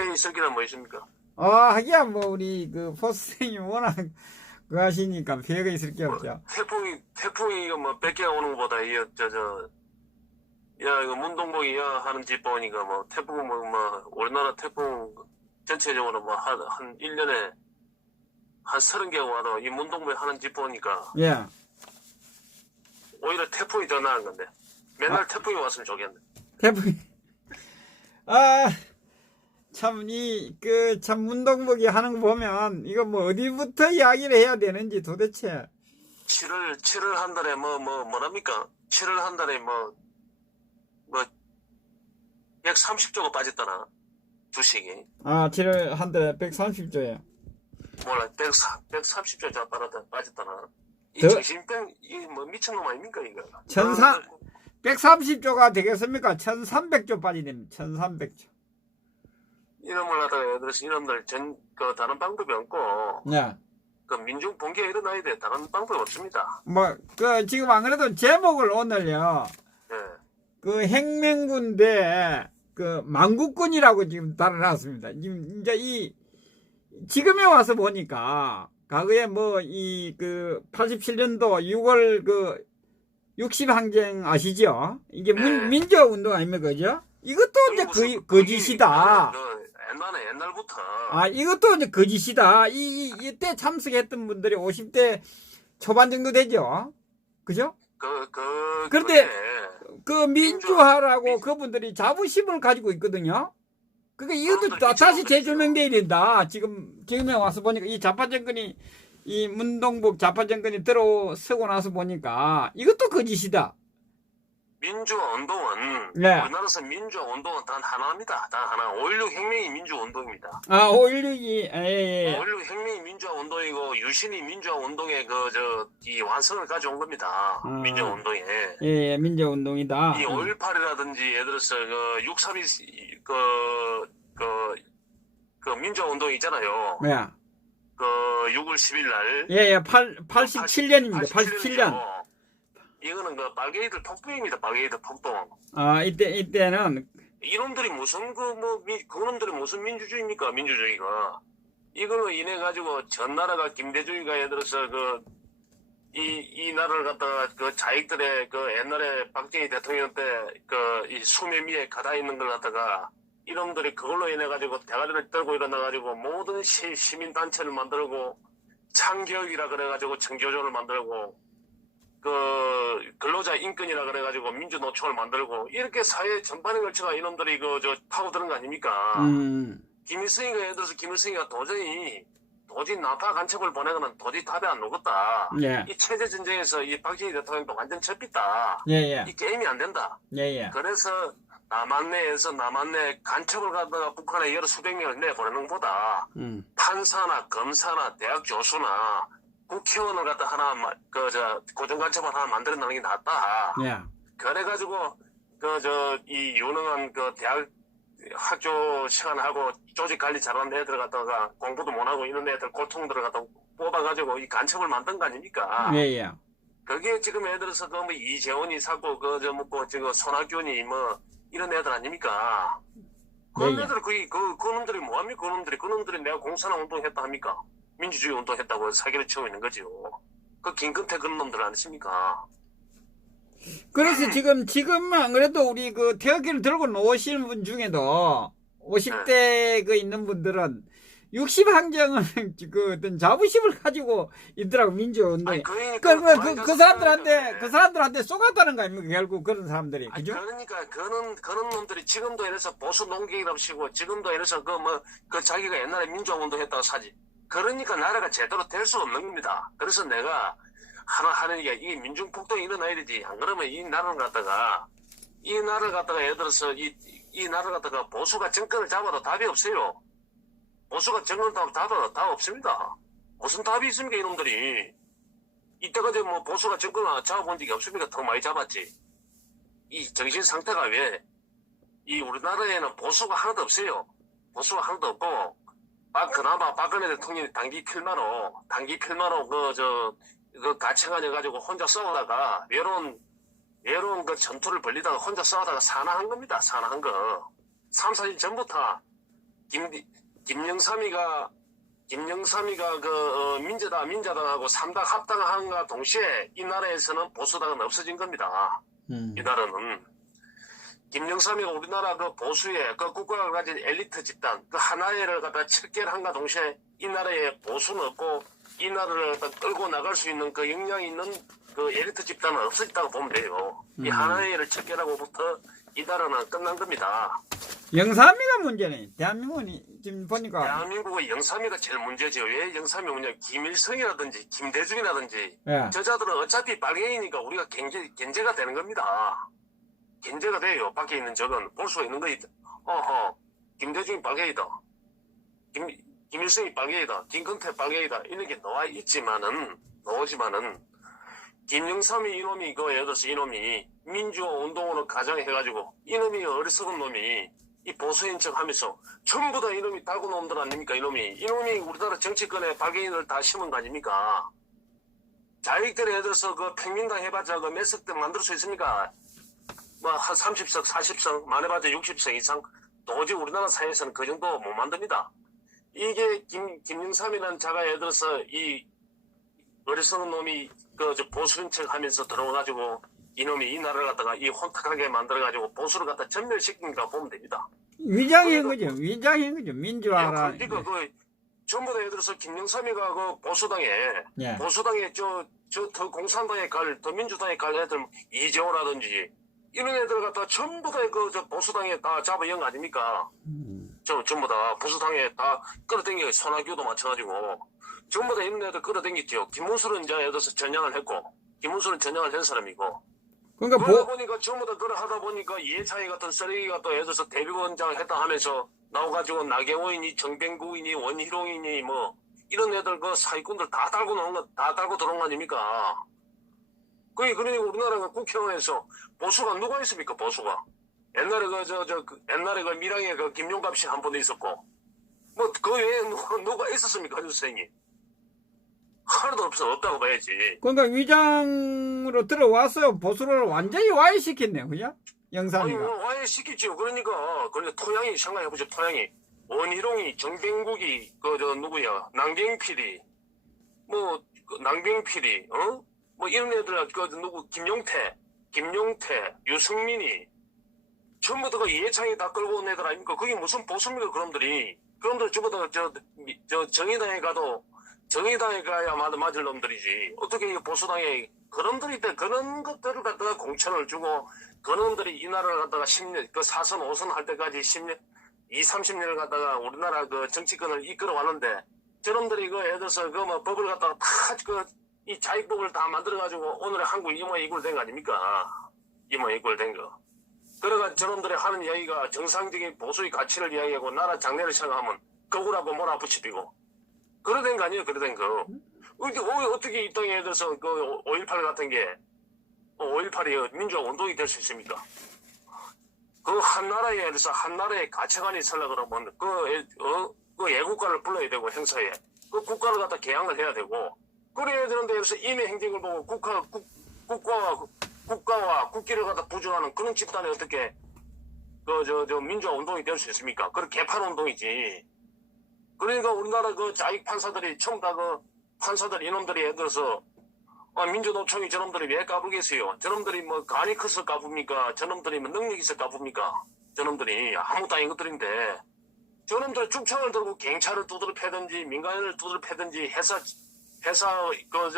피해 있을 기는 뭐 있습니까? 하기야, 뭐, 우리, 포스생이 워낙, 그거 하시니까 피해가 있을 게 뭐, 없죠. 태풍이 이거 뭐 100개 오는 것보다, 이거 문동복이 하는 집 보니까 뭐, 태풍 우리나라 태풍 전체적으로 뭐, 한 1년에 한 30개 와도 이 문동복이 하는 집 보니까, 예. 오히려 태풍이 더 나은 건데. 맨날 태풍이 왔으면 좋겠네. 태풍이. 참, 참, 문동복이 하는 거 보면, 이거 뭐, 어디부터 이야기를 해야 되는지 도대체. 7월 한 달에 뭐랍니까? 7월 한 달에 130조가 빠졌다나. 주식이. 7월 한 달에 130조예요. 몰라, 130조 빠졌다나. 이 더? 정신병, 미친놈 아닙니까, 이거? 130조가 되겠습니까? 1300조 빠지됩니다. 1300조. 이놈을 하다가 예를 들어서 이놈들 다른 방법이 없고, 네. 민중 봉기가 일어나야 돼. 다른 방법이 없습니다. 지금 안 그래도 제목을 오늘요, 예. 행명군 대, 만국군이라고 지금 달아놨습니다. 지금, 이제 지금에 와서 보니까, 과거에 87년도 6월 60항쟁 아시죠? 이게 네. 민주화운동 아닙니까? 그죠? 이것도 이제 거짓이다. 옛날부터. 이것도 이제 거짓이다. 이때 참석했던 분들이 50대 초반 정도 되죠? 그죠? 그런데, 민주화라고 그분들이 자부심을 가지고 있거든요? 그러니까 이것도 다시 재조명돼야 된다. 지금에 와서 보니까 이 좌파정권이, 이 문동복 좌파정권이 들어서고 나서 보니까 이것도 거짓이다. 민주화 운동은, 네. 우리나라에서 민주화 운동은 단 하나입니다. 단 하나. 5.16 혁명이 민주화 운동입니다. 5.16이, 예. 5.16 혁명이 민주화 운동이고, 유신이 민주화 운동의 이 완성을 가져온 겁니다. 민주화 운동에. 예, 민주화 운동이다. 이 5.18이라든지, 예를 들어서, 6.3일, 민주화 운동 있잖아요. 네. 6월 10일 날. 예, 87년입니다. 87년. 이거는 빨갱이들 폭동입니다. 빨갱이들 폭동. 이때는. 이놈들이 그놈들이 무슨 민주주의입니까? 민주주의가. 이걸로 인해 가지고 전 나라가 김대중이가 예를 들어서 이 나라를 갖다가 자익들의 옛날에 박정희 대통령 때 이 수매미에 가다 있는 걸 갖다가 이놈들이 그걸로 인해 가지고 대가리를 떨고 일어나 가지고 모든 시민 단체를 만들고 창교육이라 그래 가지고 청교조를 만들고 근로자 인권이라 그래 가지고 민주노총을 만들고 이렇게 사회 전반에 걸쳐가 이놈들이 파고드는 거 아닙니까? 김일성이가 예를 들어서 김일성이가 도저히 나파 간첩을 보내거나 도저히 답이 안 오겠다. 예. 이 체제 전쟁에서 이 박정희 대통령도 완전 접있다. 예. 이 게임이 안 된다. 예. 그래서 남한내 간첩을 갖다가 북한에 여러 수백 명을 내보내는 것보다 판사나 검사나 대학 교수나 국회의원을 갖다 하나 고정간첩을 하나 만들어내는 게 낫다. 예. 그래가지고 이 유능한 대학 학교 시간하고 조직 관리 잘하는 애들 갖다가 공부도 못하고 이런 애들 고통들을 갖다 뽑아가지고 이 간첩을 만든 거 아닙니까? 예. 그게 지금 예를 들어서 이재원이 사고 손학규니 이런 애들 아닙니까? 그놈들 그놈들이 뭐합니까? 그놈들이 내가 공산화 운동했다 합니까? 민주주의 운동했다고 사기를 치고 있는 거죠. 김근태 그런 놈들 아니십니까? 그래서 지금 안 그래도 우리 태극기를 들고 나오시는 분 중에도 50대 있는 분들은 60항쟁은 어떤 자부심을 가지고 있더라고, 민주운동에. 그 사람들한테 쏘갔다는 거 아닙니까, 결국 그런 사람들이. 그죠? 그러니까, 그런 놈들이 지금도 이래서 보수 농객이랍시고, 지금도 이래서 자기가 옛날에 민주운동 했다고 사지. 그러니까 나라가 제대로 될 수 없는 겁니다. 그래서 내가 하는 게, 이 민중폭동이 일어나야 되지. 안 그러면 이 나라를 갖다가 예를 들어서 이 나라를 갖다가 보수가 정권을 잡아도 답이 없어요. 보수가 정권 잡아도 답 없습니다. 무슨 답이 있습니까, 이놈들이. 이때까지 보수가 정권을 잡아본 적이 없습니까? 더 많이 잡았지. 이 정신 상태가 이 우리나라에는 보수가 하나도 없어요. 보수가 하나도 없고, 그나마 박근혜 대통령이 단기 필마로 가칭하셔가지고 혼자 싸우다가 외로운 전투를 벌리다가 혼자 싸우다가 산화한 겁니다. 산화한 거. 3, 4일 전부터 김영삼이가 민자당하고 삼당 합당한과 동시에 이 나라에서는 보수당은 없어진 겁니다. 이 나라는 김영삼이가 우리나라 그 보수의 그 국가가 가진 엘리트 집단 그 하나를 갖다 척결한과 동시에 이 나라에 보수는 없고 이 나라를 갖다 끌고 나갈 수 있는 그 역량이 있는 그 엘리트 집단은 없어졌다고 보면 돼요. 이 하나를 척결하고부터 이 나라는 끝난 겁니다. 영삼이가 문제네. 대한민국이 지금 보니까 대한민국의 영삼이가 제일 문제죠. 왜 영삼이 문제? 김일성이라든지 김대중이라든지 예. 저자들은 어차피 빨갱이니까 우리가 견제가 되는 겁니다. 견제가 돼요. 밖에 있는 적은 볼 수가 있는 거이다. 김대중이 빨갱이다. 김일성이 빨갱이다. 김건태 빨갱이다. 이런 게 나오지만은 김영삼이 이놈이 예를 들어서 이놈이 민주화 운동으로 가정해가지고 이놈이 어리석은 놈이 이 보수인 척 하면서 전부 다 이놈이 달고 놈들 아닙니까? 이놈이 우리나라 정치권에 박애인을 다 심은 거 아닙니까? 자기들이 예를 들어서 그 평민당 해봤자 그 몇 석 때 만들 수 있습니까? 뭐 한 30석, 40석, 많아봤자 60석 이상 도저히 우리나라 사회에서는 그 정도 못 만듭니다. 이게 김영삼이라는 자가 예를 들어서 이 어리석은 놈이 저 보수인 척 하면서 들어와가지고 이놈이 이 나라를 갖다가 이 혼탁하게 만들어가지고 보수를 갖다 전멸시킨가 보면 됩니다. 위장인 거죠. 위장인 거죠. 민주화라. 그러니까 그 전부 다 예를 들어서 김영삼이가 그 보수당에 예. 보수당에 더 공산당에 더 민주당에 갈 애들 이재호라든지 이런 애들 갖다 전부 다 저 보수당에 다 잡아연 거 아닙니까? 전부 다 보수당에 다 끌어당겨 손학규도 마찬가지고 전부 다 있는 애들 끌어당겼죠. 김문수는 이제 예를 들어서 전향을 했고 김문수는 전향을 한 사람이고 그러니까 그러다 보니까 전부 다 그걸 하다 보니까 이해창이 같은 쓰레기가 또 예를 들어서 대비원장 했다 하면서 나와가지고 나경원이니 정병국이니 원희룡이니 뭐 이런 애들 그 사기꾼들 다 달고 들어온 거 아닙니까? 그러니까 우리나라가 국회의원에서 보수가 누가 있습니까? 보수가 옛날에 옛날에 그 밀양에 그 김용갑 씨 한 분도 있었고 뭐 그 외에 누가 있었습니까? 선생님 하나도 없다고 봐야지. 그러니까 위장으로 들어와서 보수를 완전히 와해시켰네요. 그죠? 영삼이가. 와해시키죠. 그러니까 토양이 생각해보죠. 토양이 원희룡이 정병국이 누구야 남경필이 남경필이 뭐 이런 애들 누구 김용태 유승민이 전부 다가 이해창이 다 끌고 온 애들 아닙니까? 그게 무슨 보수입니까? 그놈들 전부 다 정의당에 가야 맞을 놈들이지. 어떻게 보수당에 그놈들이 그런 것들을 갖다가 공천을 주고 그놈들이 이 나라를 갖다가 10년 그 4선 5선 할 때까지 10년 30년을 갖다가 우리나라 그 정치권을 이끌어 왔는데 저놈들이 예를 들어서 뭐 법을 갖다가 다 이 자익법을 다 만들어 가지고 오늘의 한국 이 모양 이꼴 된 거 아닙니까? 이 모양 이꼴 된 거. 그래가 저놈들이 하는 이야기가 정상적인 보수의 가치를 이야기하고 나라 장래를 생각하면 거구라고 몰아붙이고 그러된 거 아니에요? 그러된 거. 어떻게 이 땅에 대해서 그 5.18 같은 게 5.18이 민주화 운동이 될 수 있습니까? 그 한 나라에 대해서 한 나라의 가치관이 있으려 그러면 그 애국가를 불러야 되고 행사에 그 국가를 갖다 개항을 해야 되고 그래야 되는데 여기서 임의 행적을 보고 국가와 국기를 갖다 부정하는 그런 집단이 어떻게 민주화 운동이 될 수 있습니까? 그런 개판 운동이지. 그러니까 우리나라 그 자익 판사들이 전부 다 판사들 이놈들이 예를 들어서 민주노총이 저놈들이 왜 까불겠어요? 저놈들이 뭐 간이 커서 까붑니까? 저놈들이 뭐 능력이 있어 까붑니까? 저놈들이 아무것도 아닌 것들인데 저놈들 죽창을 들고 경찰을 두드려 패든지 민간인을 두드려 패든지 회사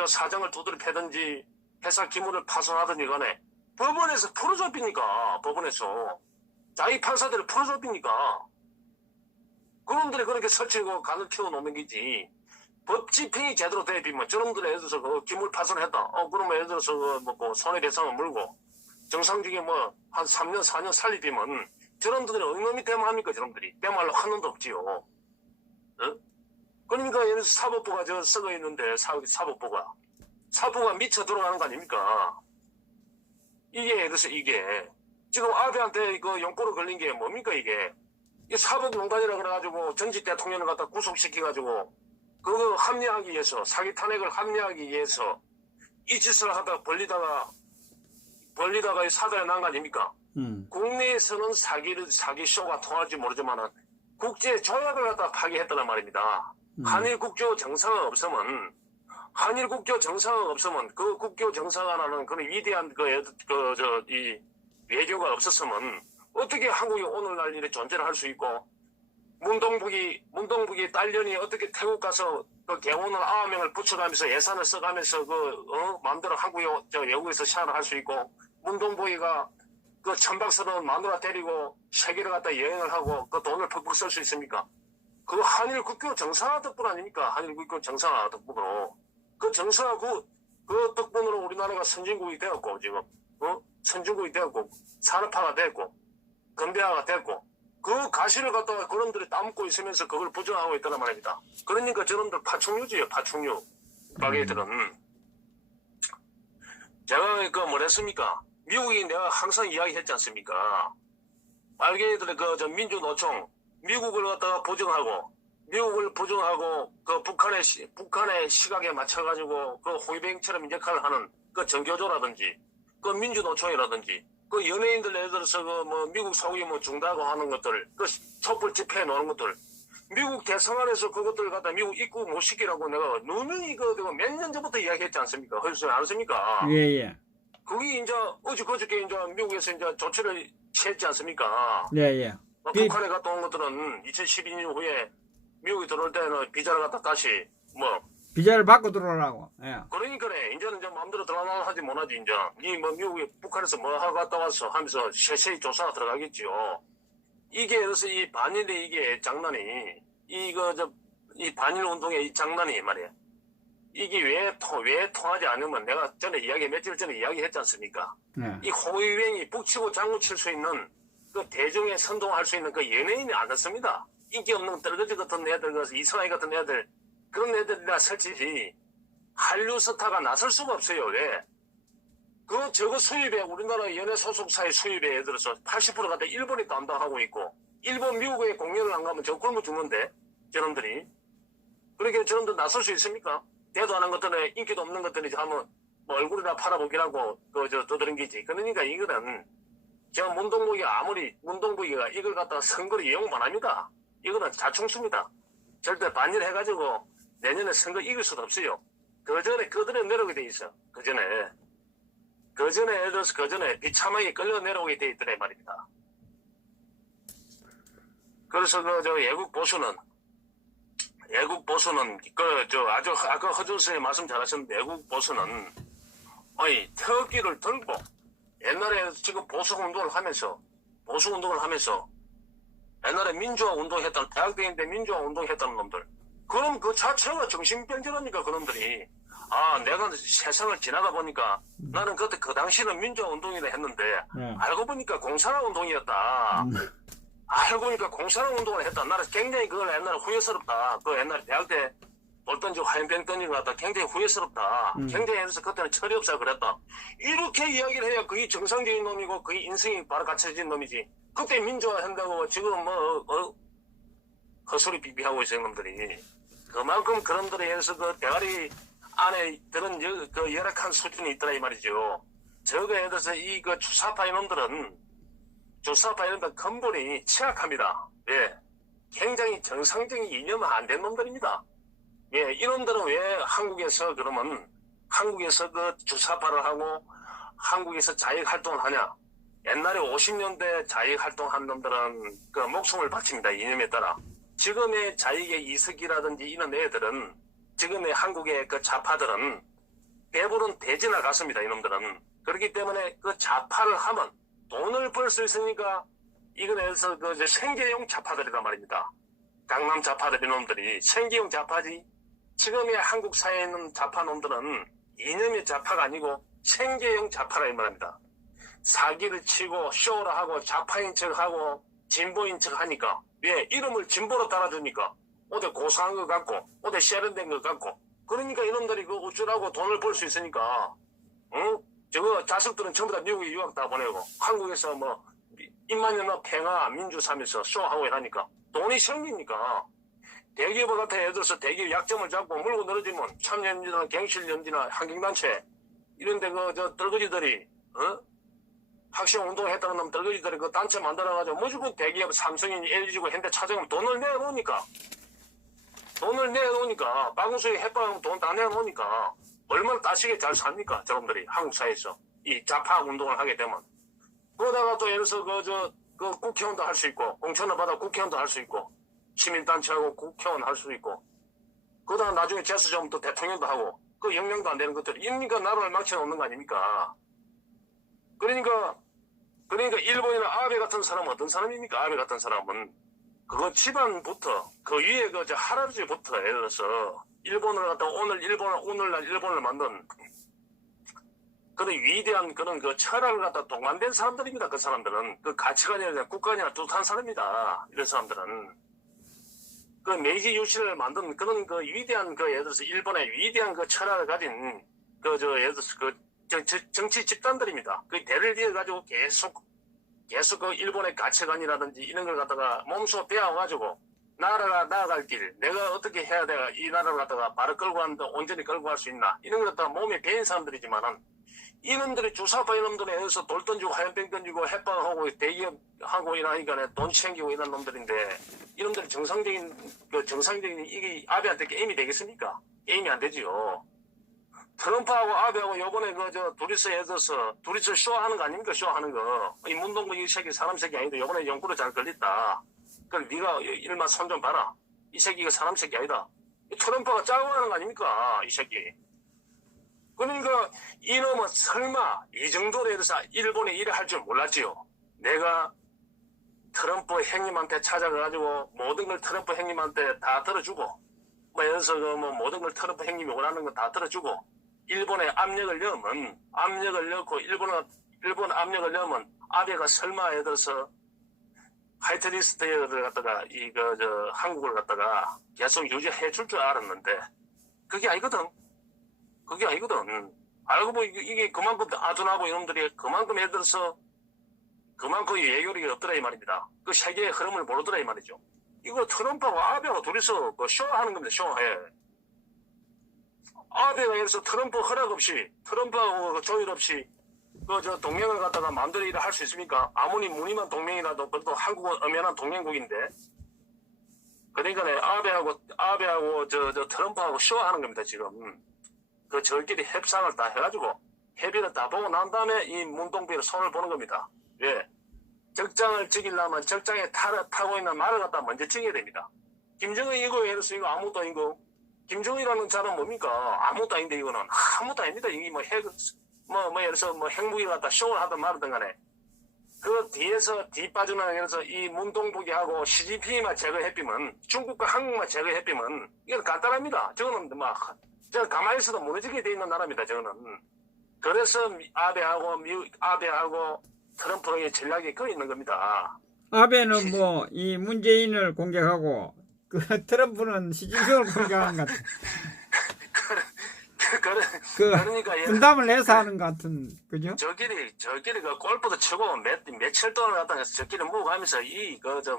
사장을 두드려 패든지 회사 기물을 파손하든지 간에 법원에서 풀어줍니까? 법원에서 자익 판사들을 풀어줍니까? 그놈들이 그렇게 설치고 간을 키워놓는 거지. 법 집행이 제대로 되면 저놈들이 예를 들어서 기물 파손했다. 그러면 예를 들어서 손해배상을 물고 정상적인 한 3년 4년 살리면 저놈들이 얼마나 대모합니까? 저놈들이 대모하려고 한 놈도 없지요. 그러니까 예를 들어서 사법부가 썩어 있는데 사법부가 미쳐 들어가는 거 아닙니까? 이게 예를 들어서 이게 지금 아베한테 용꼬로 걸린 게 뭡니까 이게? 이 사법농단이라 그래가지고 전직 대통령을 갖다 구속시켜가지고 그거 합리하기 위해서 사기 탄핵을 합리하기 위해서 이 짓을 하다가 벌리다가 사달이 난 거 아닙니까? 국내에서는 사기 쇼가 통할지 모르지만은 국제 조약을 갖다 파기했다는 말입니다. 한일 국교 정상화가 없으면 그 국교 정상화라는 그런 위대한 이 외교가 없었으면 어떻게 한국이 오늘날 이렇게 존재를 할 수 있고 문동북이 딸년이 어떻게 태국 가서 그 개원을 9명을 붙여가면서 예산을 써가면서 마음대로 외국에서 생활을 할 수 있고 문동북이가 그 천박스러운 마누라 데리고 세계를 갖다 여행을 하고 그 돈을 퍽퍽 쓸 수 있습니까? 그 한일 국교 정상화 덕분 아닙니까? 한일 국교 정상화 덕분으로. 그 정상화 그 덕분으로 우리나라가 선진국이 되었고 지금 선진국이 되었고 산업화가 됐고 근대화가 됐고 그 가시를 갖다가 그놈들이 따먹고 있으면서 그걸 부정하고 있다는 말입니다. 그러니까 저놈들 파충류지요, 파충류. 가게들은. 제가 뭐랬습니까? 미국이 내가 항상 이야기했지 않습니까? 말개들의 민주노총, 미국을 갖다가 부정하고 그 북한의 시각에 맞춰가지고 그 호위병처럼 역할을 하는 그 정교조라든지 그 민주노총이라든지 그 연예인들 예를 들어서 미국 소위 중다고 하는 것들 그 촛불 집회에 놓는 것들 미국 대사관에서 그것들 갖다 미국 입국 못 시키라고 내가 누누이 몇 년 전부터 이야기했지 않습니까? 그래서 안 했습니까? 예예. 그게 이제 그저께 이제 미국에서 이제 조치를 취했지 않습니까? 예예. 북한에 갔다 온 것들은 2012년 후에 미국에 들어올 때는 비자를 갖다 다시 비자를 받고 들어오라고. 예. 그러니까네 이제는 이제 마음대로 들어가나 하지 못하지 이제 미국에 북한에서 하고 갔다 왔어 하면서 세세히 조사가 들어가겠지요. 이게 그래서 이 반일의 이게 장난이 이 반일 운동의 이 장난이 말이야. 이게 왜 통하지 않으면 내가 전에 며칠 전에 이야기했지 않습니까? 예. 이 호위병이 북치고 장구 칠 수 있는 그 대중에 선동할 수 있는 그 연예인이 안 됐습니다. 인기 없는 떨거지 같은 애들, 이스라엘 같은 애들, 그런 애들이나 설치지. 한류 스타가 나설 수가 없어요. 왜? 저거 수입에, 우리나라 연예 소속사의 수입에 예를 들어서 80%가 다 일본이 담당하고 있고, 일본, 미국에 공연을 안 가면 저 굶어 죽는데, 저놈들이. 그러니까 저놈들 나설 수 있습니까? 대도 안 한 것들은 인기도 없는 것들이 하면, 얼굴이나 팔아보기라고, 떠드는 게지. 그러니까 이거는, 문동북이가 이걸 갖다가 선거를 이용 안 합니다. 이거는 자충수입니다. 절대 반일해가지고 내년에 선거 이길 수도 없어요. 그 전에 그들에 내려오게 돼 있어. 그 전에 예를 들어서 비참하게 끌려 내려오게 돼 있더래 말입니다. 그래서 애국 보수는 아주 아까 허준 선생님 말씀 잘하셨는데 애국 보수는 태극기를 들고 옛날에 지금 보수 운동을 하면서 옛날에 민주화 운동했던 대학 다닐 민주화 운동했다는 놈들 그럼 그 자체가 정신병자라니까 그놈들이 내가 세상을 지나가 보니까 나는 그때 그 당시는 민주화 운동이라 했는데 알고 보니까 공산화 운동이었다. 알고 보니까 공산화 운동을 했다. 나는 굉장히 그걸 옛날에 후회스럽다. 그 옛날에 대학 때 돌던지 화염병 던진 것 같다. 굉장히 후회스럽다. 굉장히 해서 그때는 철이 없어 그랬다. 이렇게 이야기를 해야 그게 정상적인 놈이고 그게 인성이 바로 갖춰진 놈이지. 그때 민주화 한다고 지금 헛소리 비비하고 있어요 놈들이. 그만큼 그놈들에 의해서 그 대가리 안에 드는 그 열악한 수준이 있더라 이 말이죠. 저거에 대해서 주사파 이놈들은 근본이 취약합니다. 예. 굉장히 정상적인 이념은 안 된 놈들입니다. 예, 이놈들은 왜 한국에서 그 주사파를 하고 한국에서 자익 활동을 하냐? 옛날에 50년대 자익 활동한 놈들은 그 목숨을 바칩니다. 이념에 따라. 지금의 자익의 이석이라든지 이런 애들은 지금의 한국의 그 좌파들은 대부분 대지나 갔습니다. 이놈들은. 그렇기 때문에 그 좌파를 하면 돈을 벌 수 있으니까 이거에서 생계용 좌파들이란 말입니다. 강남 좌파들 이놈들이 생계용 좌파지. 지금의 한국 사회에 있는 좌파 놈들은 이념의 좌파가 아니고 생계형 좌파라 이 말입니다. 사기를 치고 쇼를 하고 좌파인 척하고 진보인 척하니까 왜 이름을 진보로 따라주니까 어디 고상한 것 같고 어디 세련된 것 같고 그러니까 이놈들이 그 어쩌라고 돈을 벌 수 있으니까 저거 자식들은 전부 다 미국에 유학 다 보내고 한국에서 입만이나 평화 민주 사면서 쇼하고 이러니까 돈이 생기니까 대기업을 갖다 예를 들어서 대기업 약점을 잡고 물고 늘어지면 참여연대나 갱실연대나 환경단체 이런데 떨거지들이 학생 운동했다는 놈 떨거지들이 그 단체 만들어가지고 무조건 대기업 삼성이니 LG고 현대 차정은 돈을 내놓으니까 방수에 해방하고 돈 다 내놓으니까 얼마나 따시게 잘 삽니까 저놈들이 한국 사회에서 이 좌파 운동을 하게 되면 그러다가 또 예를 들어서 그 국회의원도 할 수 있고 공천을 받아 국회의원도 할 수 있고 시민단체하고 국회의원 할 수 있고 그러다가 나중에 재수 좀 또 대통령도 하고 그 영향도 안 되는 것들이 이러니까 나라를 망쳐놓는 거 아닙니까? 그러니까 일본이나 아베 같은 사람은 어떤 사람입니까? 아베 같은 사람은 그거 집안부터 그 위에 저 할아버지부터 예를 들어서 일본을 갖다 오늘날 일본을 만든 그런 위대한 그런 그 철학을 갖다 동반된 사람들입니다. 그 사람들은 그 가치관이나 국가관이나 뚜렷한 사람입니다. 이런 사람들은 그 메이지 유신을 만든 그런 그 위대한 그 예를 들어서 일본의 위대한 그 철학을 가진 예를 들어서 그 정치 집단들입니다. 그 대를 이어 가지고 계속 그 일본의 가치관이라든지 이런 걸 갖다가 몸소 배워가지고 나라가 나아갈 길, 내가 어떻게 해야 내가 이 나라를 갖다가 바로 온전히 끌고 갈 수 있나 이런 걸 갖다가 몸에 배인 사람들이지만은 이놈들이 주사파 이놈들에 의해서 돌 던지고 화염병 던지고 해방하고 대기업하고 이러니까 돈 챙기고 이런 놈들인데 이놈들이 정상적인 이게 아베한테 게임이 되겠습니까? 게임이 안 되지요. 트럼프하고 아베하고 요번에 둘이서 예를 들어서 둘이서 쇼하는 거 아닙니까? 쇼하는 거. 이 문동부 이 새끼 사람 새끼 아니다. 요번에 연구로 잘 걸렸다. 그럼 네가 일마 손 좀 봐라. 이 새끼가 사람 새끼 아니다. 트럼프가 짜고 하는 거 아닙니까? 이 새끼. 그러니까 이놈은 설마 이 정도로 해서 일본에 일을 할 줄 몰랐지요. 내가 트럼프 형님한테 찾아가가지고 모든 걸 트럼프 형님한테 다 들어주고 뭐 예를 들어서 모든 걸 트럼프 형님이 원하는 거 다 들어주고 일본에 압력을 넣고 일본 압력을 넣으면 아베가 설마 예를 들어서 화이트리스트를 갖다가 한국을 갖다가 계속 유지해 줄 줄 알았는데 그게 아니거든. 알고 보니 이게 그만큼 아둔하고 이놈들이 그만큼 예를 들어서 그만큼 외교력이 없더라 이 말입니다. 그 세계의 흐름을 모르더라 이 말이죠. 이거 트럼프하고 아베하고 둘이서 그 쇼하는 겁니다. 쇼해. 아베가 예를 들어서 트럼프 허락 없이 트럼프하고 조율 없이 동맹을 갖다가 마음대로 일을 할 수 있습니까? 아무리 무늬만 동맹이라도 그래도 한국은 엄연한 동맹국인데 그러니까 아베하고 트럼프하고 쇼하는 겁니다 지금. 저희끼리 협상을 다 해가지고 협의를 다 보고 난 다음에 이 문동비를 손을 보는 겁니다. 왜? 적장을 찍으려면 적장에 타고 있는 말을 갖다 먼저 찍어야 됩니다. 김정은 이거 예를 들어서 이거 아무것도 아니고 김정은이라는 자는 뭡니까? 아무것도 아닌데 이거는 아무것도 아닙니다. 이게 예를 들어서 핵무기 갖다 쇼를 하든 말든 간에 그 뒤에서 뒷빠지는 예를 들어서 이 문동북이하고 시진핑만 제거해비면 중국과 한국만 제거해비면 이건 간단합니다. 저거는 저는 가만히 있어도 무너지게 돼 있는 나라입니다. 저거는. 그래서 아베하고 트럼프의 전략이 그 있는 겁니다. 아베는 이 문재인을 공격하고 트럼프는 시진핑을 공격하는 것 같은. 그러니까 분담을 내서 하는 것 같은, 그죠? 저끼리 그 골프도 치고 며칠 동안 갖다가 저끼리 모으면서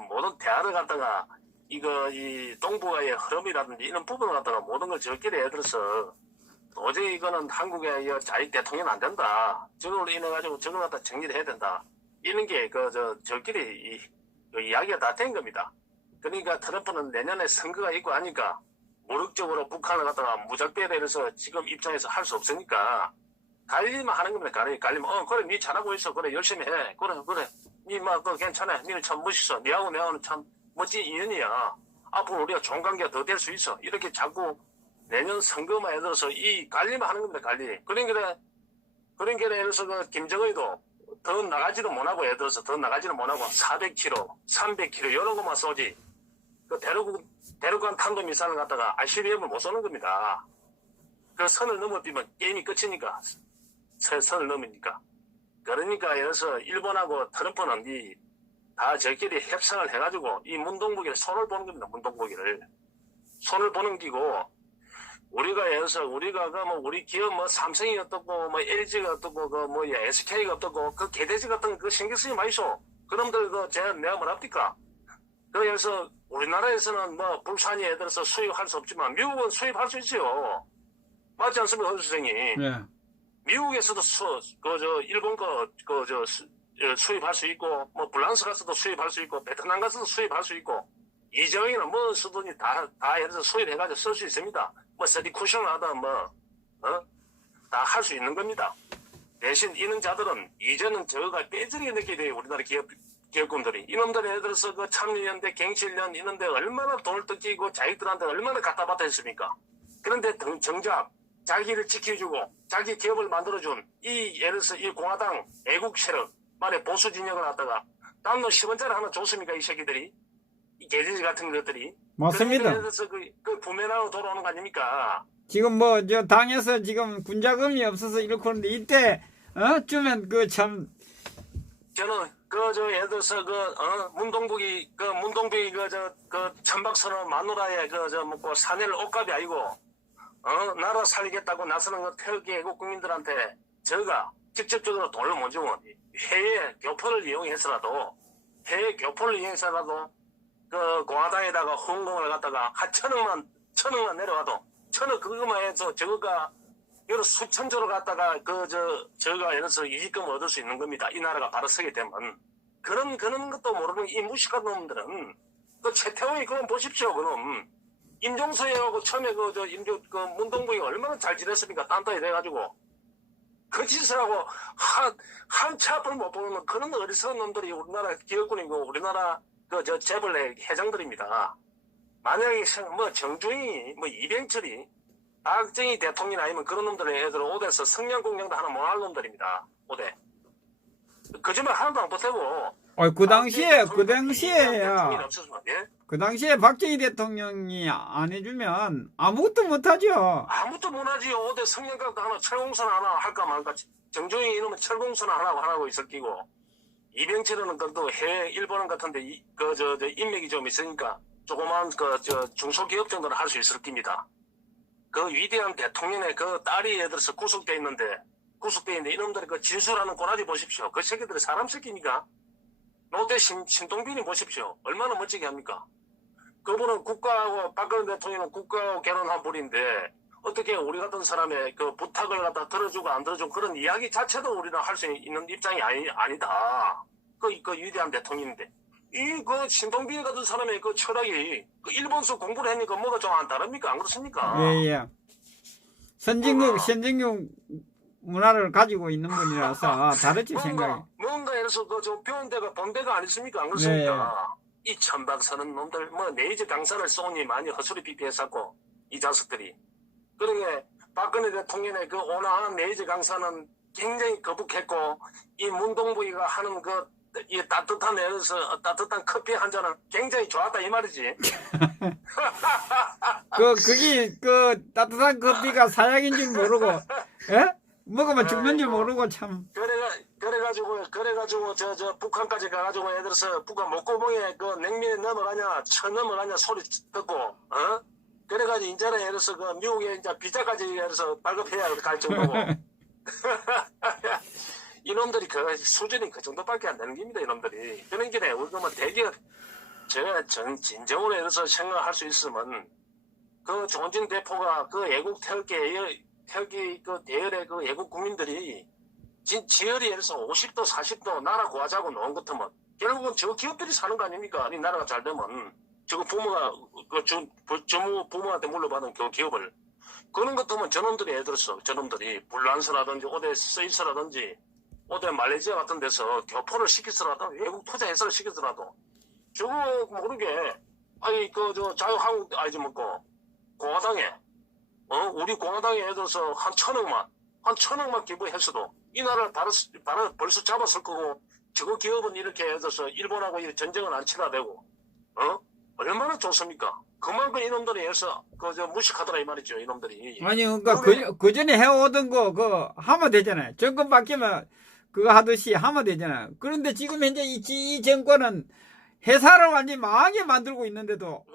모든 대화를 갖다가 이 동북아의 흐름이라든지 이런 부분을 갖다가 모든 걸 저끼리 예를 들어서 도저히 이거는 한국의 자익 대통령 안 된다. 저걸로 인해가지고 저걸 갖다 정리를 해야 된다. 이런 게 저끼리 이야기가 다 된 겁니다. 그러니까 트럼프는 내년에 선거가 있고 하니까 무력적으로 북한을 갖다가 무작대로 해서 지금 입장에서 할 수 없으니까 관리만 하는 겁니다. 관리만. 그래, 니 잘하고 있어. 그래, 열심히 해. 그래. 니 그거 괜찮아. 니는 참 멋있어. 니하고 내하고는 참 멋진 인연이야. 앞으로 우리가 좋은 관계가 더 될 수 있어. 이렇게 자꾸 내년 선거만 예를 들어서 이 관리만 하는 겁니다. 관리. 그러니까 예를 들어서 김정은이도 더 나가지도 못하고 예를 들어서 더 나가지도 못하고 400km, 300km 이런 것만 쏘지. 대륙간 탄도미사일을 갖다가 ICBM을 못 쏘는 겁니다. 그 선을 넘어뛰면 게임이 끝이니까. 선을 넘으니까. 그러니까 예를 들어서 일본하고 트럼프는 다 저끼리 협상을 해가지고 이 문동북이를 손을 보는 겁니다. 문동북이를. 손을 보는 기고 우리가 예를 들어서 우리가 우리 기업 삼성이 어떻고 LG가 어떻고 SK가 어떻고 그 개돼지 같은 그 신경 쓰지 마이소. 그놈들 내가 뭐랍니까? 그래서 우리나라에서는 불산이 예를 들어서 수입할 수 없지만 미국은 수입할 수 있어요. 맞지 않습니까, 허 선생님? 네. 미국에서도 일본 수입할 수 있고, 뭐, 불란스 가서도 수입할 수 있고, 베트남 가서도 수입할 수 있고, 이정이나 뭐 쓰더니 다 예를 들어서 수입해가지고 쓸 수 있습니다. 뭐, 쓰디 쿠션 하다, 뭐, 다 할 수 있는 겁니다. 대신 이런 자들은 이제는 저가 삐지게 느끼게 돼요. 우리나라 기업군들이. 이놈들이 예를 들어서 그 참여연대, 갱신련 이런데 얼마나 돈을 뜯기고 자기들한테 얼마나 갖다 받아 했습니까? 그런데 정작 자기를 지켜주고 자기 기업을 만들어준 예를 들어서 이 공화당 애국 세력 만에 보수 진영을 갖다가 딴 놈 10원짜리 하나 줬습니까? 이 새끼들이. 이 개돼지 같은 것들이. 맞습니다. 예를 들어서 그 부메랑으로 돌아오는 거 아닙니까? 지금 뭐 저 당에서 지금 군자금이 없어서 이렇게 하는데 이때 주면 그 참 저는 예를 들어서 문동북이 천박선언 마누라의 먹고 사내를 옷값이 아니고 나라 살리겠다고 나서는 그 태극기 애국 국민들한테 저가 직접적으로 돈을 못 주면 해외 교포를 이용해서라도 그 공화당에다가 헌금을 갖다가 한 천억만 내려와도 천억 그것만 해서 저거가 여러 수천조를 갖다가 저가 예를 들어서 이익금을 얻을 수 있는 겁니다. 이 나라가 바로 서게 되면 그런 것도 모르는 이 무식한 놈들은 그 최태원이 그럼 보십시오. 그럼 임종서하고 처음에 문동부이 얼마나 잘 지냈습니까? 딴따위 돼가지고 그 짓을 하고 한치 앞을 못 보는 그런 어리석은 놈들이 우리나라 기업군이고 우리나라 재벌 회장들입니다. 만약에 뭐 정주희, 뭐 이병철이, 박정희 대통령이 아니면 그런 놈들은 애들 오대에서 성냥공장도 하나 못할 놈들입니다. 오대. 거짓말 하나도 안 보태고. 그 당시에 예? 그 당시에 박정희 대통령이 안 해주면 아무것도 못하죠. 아무것도 못하지요. 오대 성냥각도 하나, 철공선 하나 할까 말까. 정주희 이놈은 철공선 하나 하고 있을 끼고. 이병철은 그래도 해외 일본은 같은데 인맥이 좀 있으니까 조그만 중소기업 정도는 할 수 있을 겁니다. 그 위대한 대통령의 그 딸이 예를 들어서 구속돼 있는데 이놈들이 그 진술하는 꼬라지 보십시오. 그 새끼들이 사람 새끼니까. 롯데 신동빈이 보십시오. 얼마나 멋지게 합니까? 그분은 국가하고 박근혜 대통령은 국가하고 결혼한 분인데 어떻게 우리 같은 사람의 그 부탁을 갖다 들어주고 안 들어주고 그런 이야기 자체도 우리는 할 수 있는 입장이 아니다. 그 위대한 대통령인데. 그 신동빈 같은 사람의 그 철학이 그 일본서 공부를 했으니까 뭐가 좀 안 다릅니까? 안 그렇습니까? 예. 선진국 문화를 가지고 있는 분이라서 다르지 생각이. 뭔가 해서 좀 배운 데가 본 데가 아니습니까? 안 그렇습니까? 이 천박사는 놈들 네이즈 강산을 쏘니 많이 헛소리 삐삐했었고 이 자식들이. 그러니까 박근혜 대통령의 그 온화한 네이즈 강산은 굉장히 거북했고 이 문동부이가 하는 이 따뜻한 따뜻한 커피 한 잔은 굉장히 좋았다 이 말이지. 그게 따뜻한 커피가 사약인 줄 모르고, 먹으면 죽는 줄 모르고 참. 그래가지고 북한까지 가가지고 예를 들어서 북한 목구멍에 그 냉면이 넘어가냐 넘어가냐 소리 듣고 그래가지고 이제는 예를 들어서 그 미국에 이제 비자까지 예를 들어서 발급해야 갈 정도고. 이놈들이 그 수준이 그 정도밖에 안 되는 겁니다. 이놈들이. 그러니까 우리가 뭐 대기업 진정으로 예를 들어서 생각할 수 있으면 그 조은진 대표가 그 애국 태극기 그 대열의 그 애국 국민들이 지열이 예를 들어서 50도 40도 나라 구하자고 놓은 것 같으면 결국은 저 기업들이 사는 거 아닙니까? 이 나라가 잘 되면 저거 부모가 부모한테 물려받은 그 기업을 그런 것 같으면 저놈들이 예를 들어서 저놈들이 불란서라든지 오대 스위스라든지 오대 말레이시아 같은 데서 교포를 시키더라도 외국 투자 해서를 시키더라도 저거 모르게 자유한국 공화당에 우리 공화당에 예를 들어서 한 천억만 기부했어도 이 나라를 바로 벌써 잡았을 거고 저거 기업은 이렇게 예를 들어서 일본하고 전쟁을 안 치러대고 얼마나 좋습니까? 그만큼 이놈들이 해서 무식하더라 이 말이죠. 이놈들이. 아니 그러니까 그 전에 해오던 거 하면 되잖아요. 정권 바뀌면 그거 하듯이 하면 되잖아요. 그런데 지금 현재 이 정권은 회사를 완전히 망하게 만들고 있는데도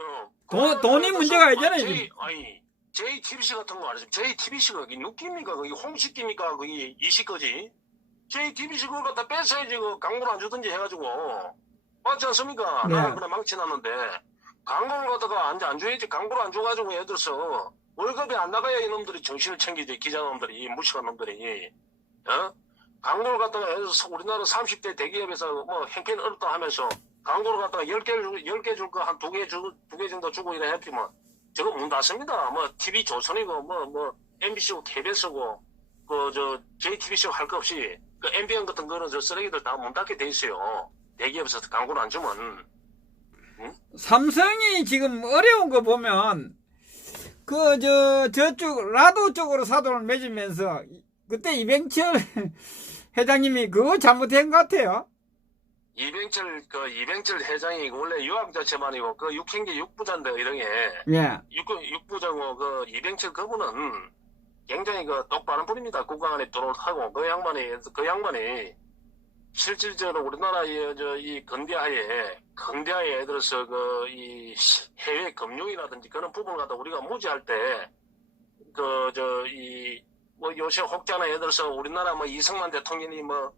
돈이 문제가 아니잖아요. JTBC 같은 거 아니죠? JTBC가 누깁니까? 그게 홍식기입니까? 그게 이식거지? JTBC 그걸 갖다 뺏어야지 광고를 안 주든지 해가지고 맞지 않습니까? 네. 나라 그냥 망치놨는데 광고를 갖다가 안 줘야지. 광고를 안 줘가지고 예를 들어서 월급이 안 나가야 이놈들이 정신을 챙기지. 기자놈들이 무식한 놈들이 광고를 갖다가 우리나라 30대 대기업에서 뭐 형편이 어렵다 하면서 광고를 갖다가 10개 줄 거 한 2개 정도 주고 이래 했지만 저거 문 닫습니다. 뭐 TV 조선이고 뭐 MBC고 KBS고 JTBC고 할 거 없이 그 MBN 같은 거는 저 쓰레기들 다 문 닫게 돼 있어요. 대기업에서 광고를 안 주면. 삼성이 지금 어려운 거 보면 저쪽 라도 쪽으로 사돈을 맺으면서 그때 이병철 회장님이 그거 잘못한 것 같아요. 이병철 회장이 원래 유학 자체만이고 그 육행기 육부자인데 이런 게 예. 육부자고 그 이병철 그분은 굉장히 그 똑바른 분입니다. 국가 안에 들어오고 그 양반이 실질적으로 우리나라의 이 건대하에 들어서 이 해외 금융이라든지 그런 부분을 갖다 우리가 무지할 때 요새 혹자나 예를 들어서 우리나라 뭐 이승만 대통령이 뭐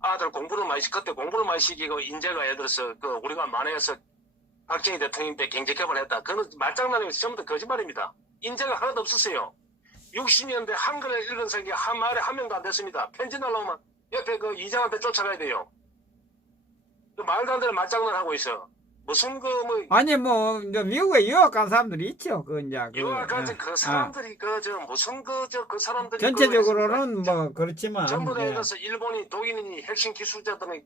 아들 그때 공부를 많이 시키고 인재가 예를 들어서 우리가 만회해서 박정희 대통령 때 경제개발을 했다. 그건 말장난이고 전부 다 거짓말입니다. 인재가 하나도 없었어요. 60년대 한글을 읽은 사람이 한 말에 한 명도 안 됐습니다. 편지 날라오면 옆에 그 이장한테 쫓아가야 돼요. 말도 안 되는 말장난 하고 있어. 무슨 아니 뭐 이제 미국에 유학 간 사람들이 있죠. 유학 간그 사람들이 그 사람들이 전체적으로는 뭐 그렇지만 전부 다 예를 들어서 일본이 독일인이 핵심 기술자들은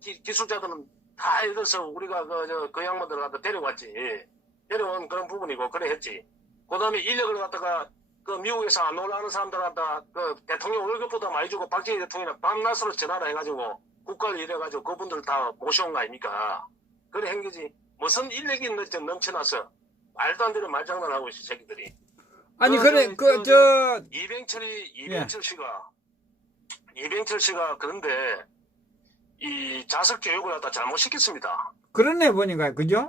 다 예를 들어서 우리가 그 양반들을 갖다 데려왔지. 데려온 그런 부분이고 그래 했지. 그다음에 인력을 갖다가 미국에서 안 올라가는 사람들 갖다 대통령 월급보다 많이 주고 박정희 대통령이랑 밤낮으로 전화를 해가지고 국가를 이래가지고 그분들 다 모셔온 거 아닙니까? 그래 한 거지. 무슨 인력이 넘쳐나서 말도 안 되는 말장난을 하고 있어 새끼들이. 아니 이병철 씨가 그런데 이 자석 교육을 갖다 잘못 시켰습니다. 그러네 보니까 그죠?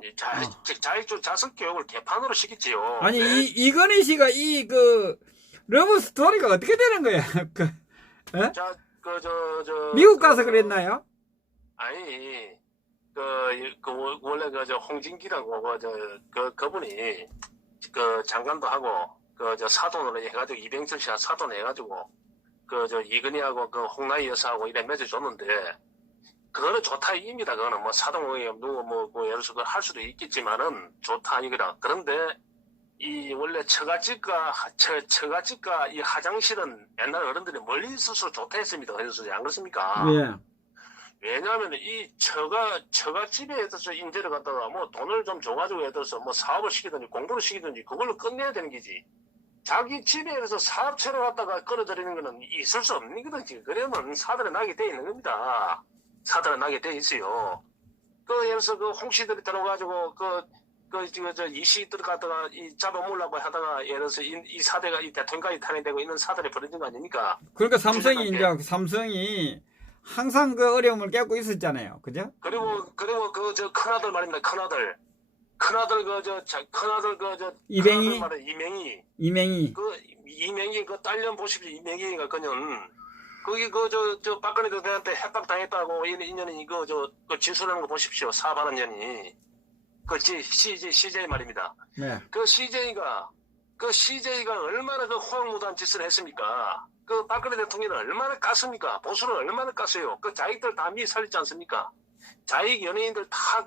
자석 교육을 개판으로 시켰지요. 아니 이건희 씨가 러브 스토리가 어떻게 되는 거야? 미국 가서 그랬나요? 아니 원래 홍진기라고 그분이 장관도 하고 사돈으로 해가지고 이병철 씨가 사돈 해가지고 이근희하고 홍나희 여사하고 이래 맺어줬는데 그거는 좋다 이깁니다. 그거는 뭐 사동에 누구 예를 들어서 할 수도 있겠지만은 좋다 이거라. 그런데 이 원래 처갓집과 이 화장실은 옛날 어른들이 멀리 있어서 좋다 했습니다. 그래서 안 그렇습니까? 예. 왜냐하면 이 처갓집에 대해서 인재를 갖다가 뭐 돈을 좀 줘가지고 예를 들어서 뭐 사업을 시키든지 공부를 시키든지 그걸로 끝내야 되는 거지. 자기 집에 대해서 사업체를 갖다가 끌어들이는 거는 있을 수 없는 거든지. 그러면 사들에 나게 돼 있는 겁니다. 사들에 나게 돼 있어요. 예를 들어서 홍씨들이 들어가지고 이씨들 갖다가 잡아먹으려고 하다가 예를 들어서 이 사대가 이 대통령까지 탄핵되고 있는 사들이 벌어진 거 아닙니까? 그러니까 삼성이 항상 어려움을 겪고 있었잖아요. 그죠? 그리고 큰아들 말입니다. 큰아들 이맹희. 이맹희. 이맹희 딸년 보십시오. 이맹희가 그냥 거기 박근혜 대통령한테 협박 당했다고 인연이 진술하는 거 보십시오. 사반한 년이 CJ 말입니다. 네. CJ가 얼마나 호황무도한 짓을 했습니까? 박근혜 대통령을 얼마나 깠습니까? 보수를 얼마나 깠어요? 자기들 다 미살리지 않습니까? 자기 연예인들 다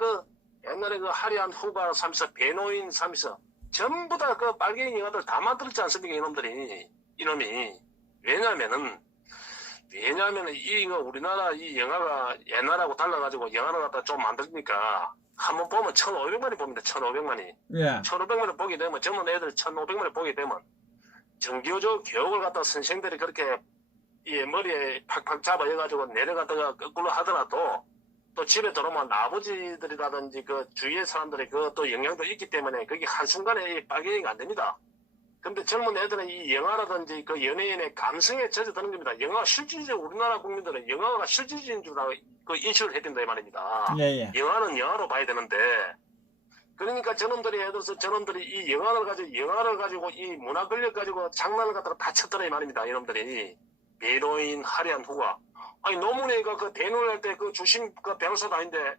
옛날에 화려한 후보 삼면서 배노인 삼면서 전부 다 빨갱이 영화들 다 만들었지 않습니까? 이놈이. 왜냐면은 우리나라 이 영화가 옛날하고 달라가지고 영화를 갖다 좀 만드니까 한번 보면 1,500만이 봅니다. 1,500만이. 예. 1,500만을 보게 되면 젊은 애들 1,500만을 보게 되면 정교조 교육을 갖다 선생들이 그렇게 머리에 팍팍 잡아여가지고 내려갔다가 거꾸로 하더라도 또 집에 들어오면 아버지들이라든지 주위의 사람들이 또 영향도 있기 때문에 그게 한순간에 빨갱이가 안 됩니다. 근데 젊은 애들은 이 영화라든지 연예인의 감성에 젖어드는 겁니다. 영화가 실질적으로 우리나라 국민들은 영화가 실질적인 줄 알고 인식을 해야 된다 이 말입니다. 예. 영화는 영화로 봐야 되는데 그러니까 저놈들이 예를 들어서 이 영화를 가지고 이 문화 권력 가지고 장난을 갖다가 다 쳤더라 이 말입니다. 이놈들이 배노인 화려한 후가 아니 노무현이가 대노를 할 때 주심 변호사도 아닌데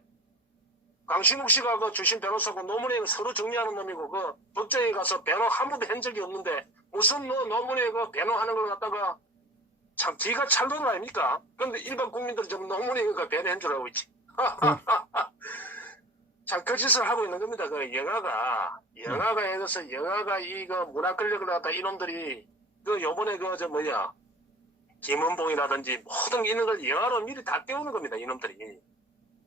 강신욱 씨가 주심 변호사고 노무현이가 서로 정리하는 놈이고 법정에 가서 변호 한 번도 한 적이 없는데 무슨 노무현이 변호하는 걸 갖다가 참 기가 찰도는 아닙니까? 근데 일반 국민들은 좀 노무현이 그 배려한 줄 알고 있지. 참, 그 짓을 하고 있는 겁니다. 그 영화가 예를 들어서 영화가 이거 문화 권력을 갖다 이놈들이 그 요번에 김은봉이라든지 모든 이런 걸 영화로 미리 다 떼우는 겁니다. 이놈들이.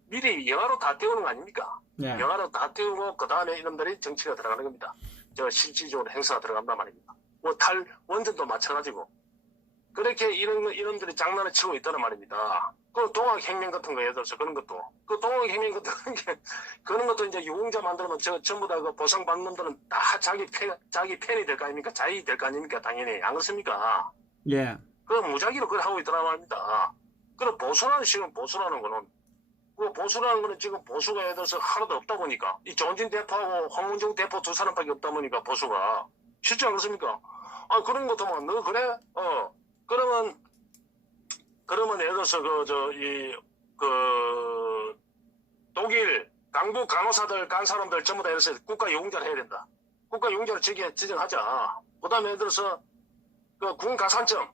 미리 영화로 다 떼우는 거 아닙니까? 예. 영화로 다 떼우고 그 다음에 이놈들이 정치가 들어가는 겁니다. 저 실질적으로 행사가 들어간단 말입니다. 뭐 원전도 마찬가지고. 그렇게 이놈들이 장난을 치고 있다는 말입니다. 그 동학혁명 같은 거 예를 들어서 그런 것도. 그 동학혁명 같은 게, 그런 것도 이제 유공자 만들면 전부 다 그 보상받는 놈들은 다 자기 편이 될 거 아닙니까? 자익이 될 거 아닙니까? 당연히. 안 그렇습니까? 예. 그 무작위로 그걸 하고 있더란 말입니다. 그럼 보수라는 거는, 그 보수라는 거는 지금 보수가 예를 들어서 하나도 없다 보니까, 이 조은진 대표하고 황문종 대표 두 사람밖에 없다 보니까 보수가. 실제 안 그렇습니까? 아, 그런 것도 뭐, 너 그래? 그러면 예를 들어서 독일 강북 간호사들 간 사람들 전부 다 예를 들어서 국가 용자를 해야 된다. 국가 용자를 지정하자. 그 다음에 예를 들어서 그 군 가산점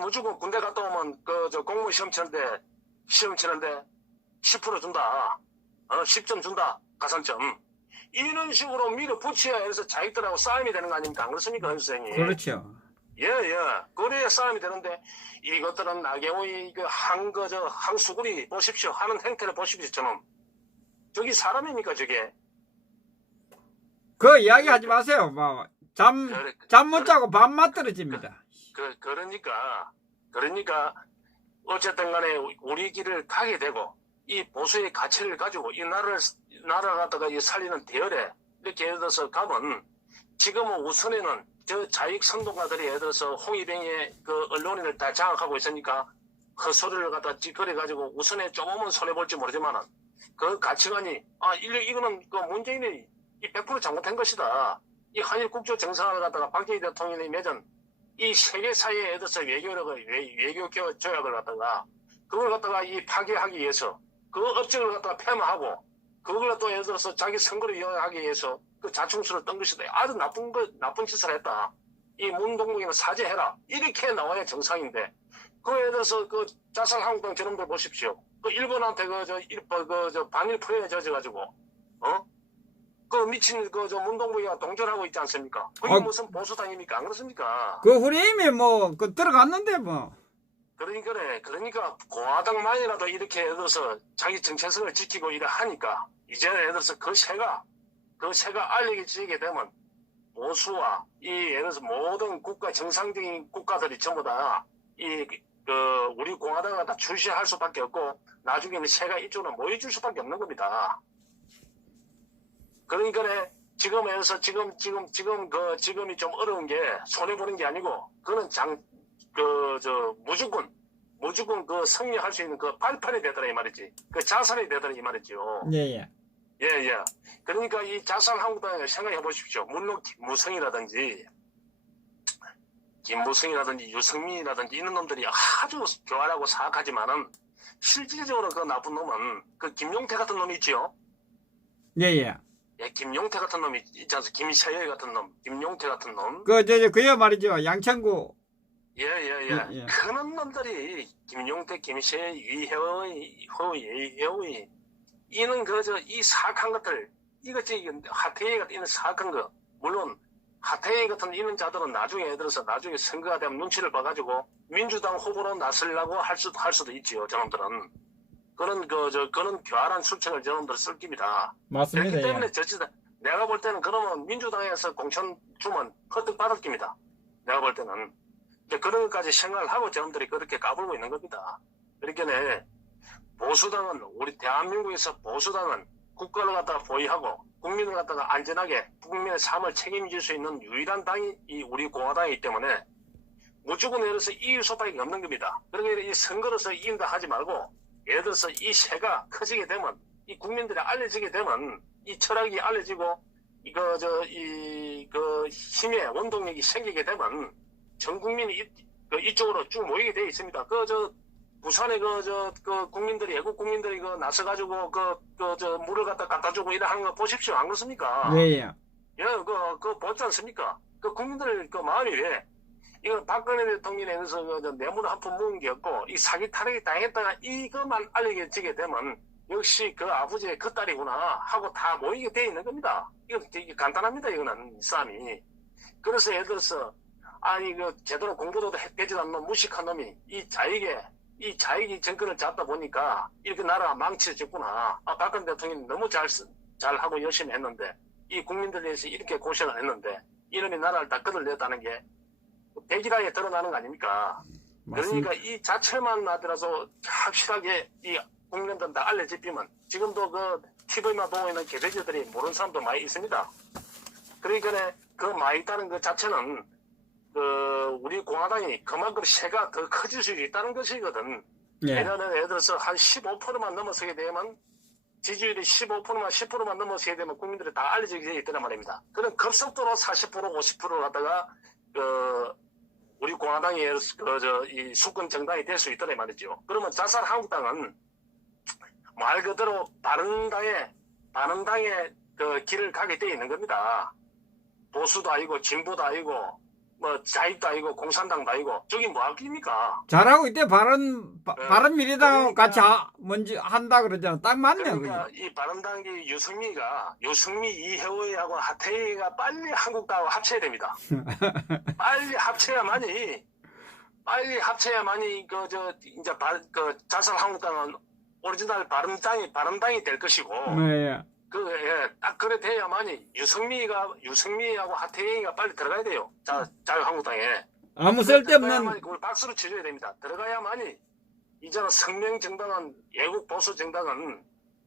무조건 군대 갔다 오면 공무원 시험 치는데 10% 준다. 10점 준다. 가산점. 이런 식으로 밀어붙여야 해서 자기들하고 싸움이 되는 거 아닙니까? 안 그렇습니까, 현 선생님? 그렇죠. 예. 그래야 싸움이 되는데, 이것들은 나경원이 항수구리 보십시오. 하는 행태를 보십시오, 저는. 저기 사람입니까, 저게? 그 이야기 하지 마세요. 뭐, 잠 못 자고 밤맛 떨어집니다. 그러니까, 어쨌든 간에 우리 길을 가게 되고, 이 보수의 가치를 가지고 이 나라를 갖다가 살리는 대열에 이렇게 예를 들어서 가면, 지금은 우선에는 저 자익 선동가들이 예를 들어서 홍위병의 그 언론인을 다 장악하고 있으니까 헛소리를 갖다 찌꺼려가지고 우선에 조금은 손해볼지 모르지만은 그 가치관이, 이거는 그 문재인이 100% 잘못한 것이다. 이 한일 국조 정상화를 갖다가 박정희 대통령이 맺은 이 세계사회에 예를 들어서 외교 조약을 갖다가 그걸 갖다가 이 파괴하기 위해서 그 업적을 갖다가 폐마하고 그걸 또 예를 들어서 자기 선거를 이용하기 위해서 그 자충수를 떤 것이다. 아주 나쁜 짓을 했다. 이 문동국이는 사죄해라. 이렇게 나와야 정상인데, 그에 대해서 그 자살한국당 저놈들 보십시오. 그 일본한테 반일 포효에 젖어가지고, 그 미친 문동국이가 동조하고 있지 않습니까? 그게 무슨 보수당입니까? 안 그렇습니까? 그 후임이 뭐, 들어갔는데 뭐. 그러니까 공화당만이라도 이렇게 예를 들어서 자기 정체성을 지키고 이래 하니까, 이제 예를 들어서 그 새가 알려지게 되면 보수와 예를 들어서 모든 정상적인 국가들이 전부 다 우리 공화당을 다 출시할 수밖에 없고 나중에는 새가 이쪽으로 모여줄 수밖에 없는 겁니다. 그러니까 지금에서 지금이 좀 어려운 게 손해보는 게 아니고 그는 무조건 그 승리할 수 있는 그 발판이 되더라 이 말이지. 그 자산이 되더라 이 말이죠. 예. 그러니까 이 자살한국당을 생각해 보십시오. 물론 김무성이라든지 유승민이라든지 이런 놈들이 아주 교활하고 사악하지만은 실질적으로 그 나쁜 놈은 그 김용태 같은 놈이 있지요. 예. 김용태 같은 놈이 있지 않습니까? 김세열 같은 놈, 김용태 같은 놈. 그야 말이죠. 양천구. 예. 그런 놈들이 김용태, 김세열, 이혜의 이는 이 사악한 것들, 이것이 하태희 같은 이런 사악한 거, 물론 하태희 같은 이런 자들은 나중에 선거가 되면 눈치를 봐가지고 민주당 후보로 나서려고 할 수도 있지요. 저놈들은 그런 교활한 술책을 저놈들 쓸 겁니다. 맞습니다. 그렇기 때문에 내가 볼 때는 그러면 민주당에서 공천 주면 헛득 받을 겁니다. 내가 볼 때는 그런 것까지 생각을 하고 저놈들이 그렇게 까불고 있는 겁니다. 그러니까 보수당은 우리 대한민국에서 보수당은 국가를 갖다가 보위하고 국민을 갖다가 안전하게 국민의 삶을 책임질 수 있는 유일한 당이 이 우리 공화당이기 때문에 무조건 예를 들어서 이길 수밖에 없는 겁니다. 그러니까 이 선거로서 이긴다 하지 말고 예를 들어서 이 새가 커지게 되면 이 국민들이 알려지게 되면 이 철학이 알려지고 힘의 원동력이 생기게 되면 전 국민이 이쪽으로 쭉 모이게 되어 있습니다. 부산에 국민들이, 애국 국민들이 나서가지고, 물을 갖다 주고 이래 하는 거 보십시오. 안 그렇습니까? 예. 보지 않습니까? 국민들 마음이 왜? 이건 박근혜 대통령에 대해서 그 뇌물 한 푼 모은 게 없고 이 사기 탈락이 당했다가 이것만 알려지게 되면 역시 그 아버지의 그 딸이구나 하고 다 모이게 돼 있는 겁니다. 이건 되게 간단합니다. 이거는 싸움이. 그래서 예를 들어서 아니 그 제대로 공부도 되지 않는 무식한 놈이 이 자익이 정권을 잡다 보니까 이렇게 나라가 망치졌구나. 아, 박근혜 대통령이 너무 잘하고 열심히 했는데 이 국민들 위해서 이렇게 고생을 했는데 이놈이 나라를 다 끌어냈다는 게 백일하게 드러나는 거 아닙니까? 맞습니다. 그러니까 이 자체만 나더라도 확실하게 이 국민들 다 알려지면 지금도 그 TV만 보고 있는 개돼지들이 모르는 사람도 많이 있습니다. 그러니까 그 많이 있다는 그 자체는 그 우리 공화당이 그만큼 세가 더 커질 수 있다는 것이거든. 예. 내년에 예를 들어서 한 15%만 넘어서게 되면 지지율이 15%만 10%만 넘어서게 되면 국민들이 다 알려지게 있다는 말입니다. 그럼 급속도로 40% 50% 가다가 그 우리 공화당이 이 수권 정당이 될 수 있다는 말이죠. 그러면 자살 한국당은 말 그대로 바른당의 그 길을 가게 돼 있는 겁니다. 보수도 아니고 진보도 아니고 뭐 자익도 아니고 공산당도 아니고 저기 뭐 할깁니까? 잘하고 있대. 바른미래당하고 그러니까, 같이 먼저 한다 그러잖아. 딱 맞네. 그러니까 그게. 이 바른당기 유승미 이혜호하고 하태희가 빨리 한국당하고 합쳐야 됩니다. 빨리 합쳐야만이 그 자살 한국당은 오리지널 바른당이 될 것이고 네. 딱 그래 돼야만이 유승미하고 하태희가 빨리 들어가야 돼요. 자유한국당에. 아무 쓸데없는 들어가야만이 그걸 박수로 쳐줘야 됩니다. 들어가야만이 이제는 성명 정당은 애국 보수 정당은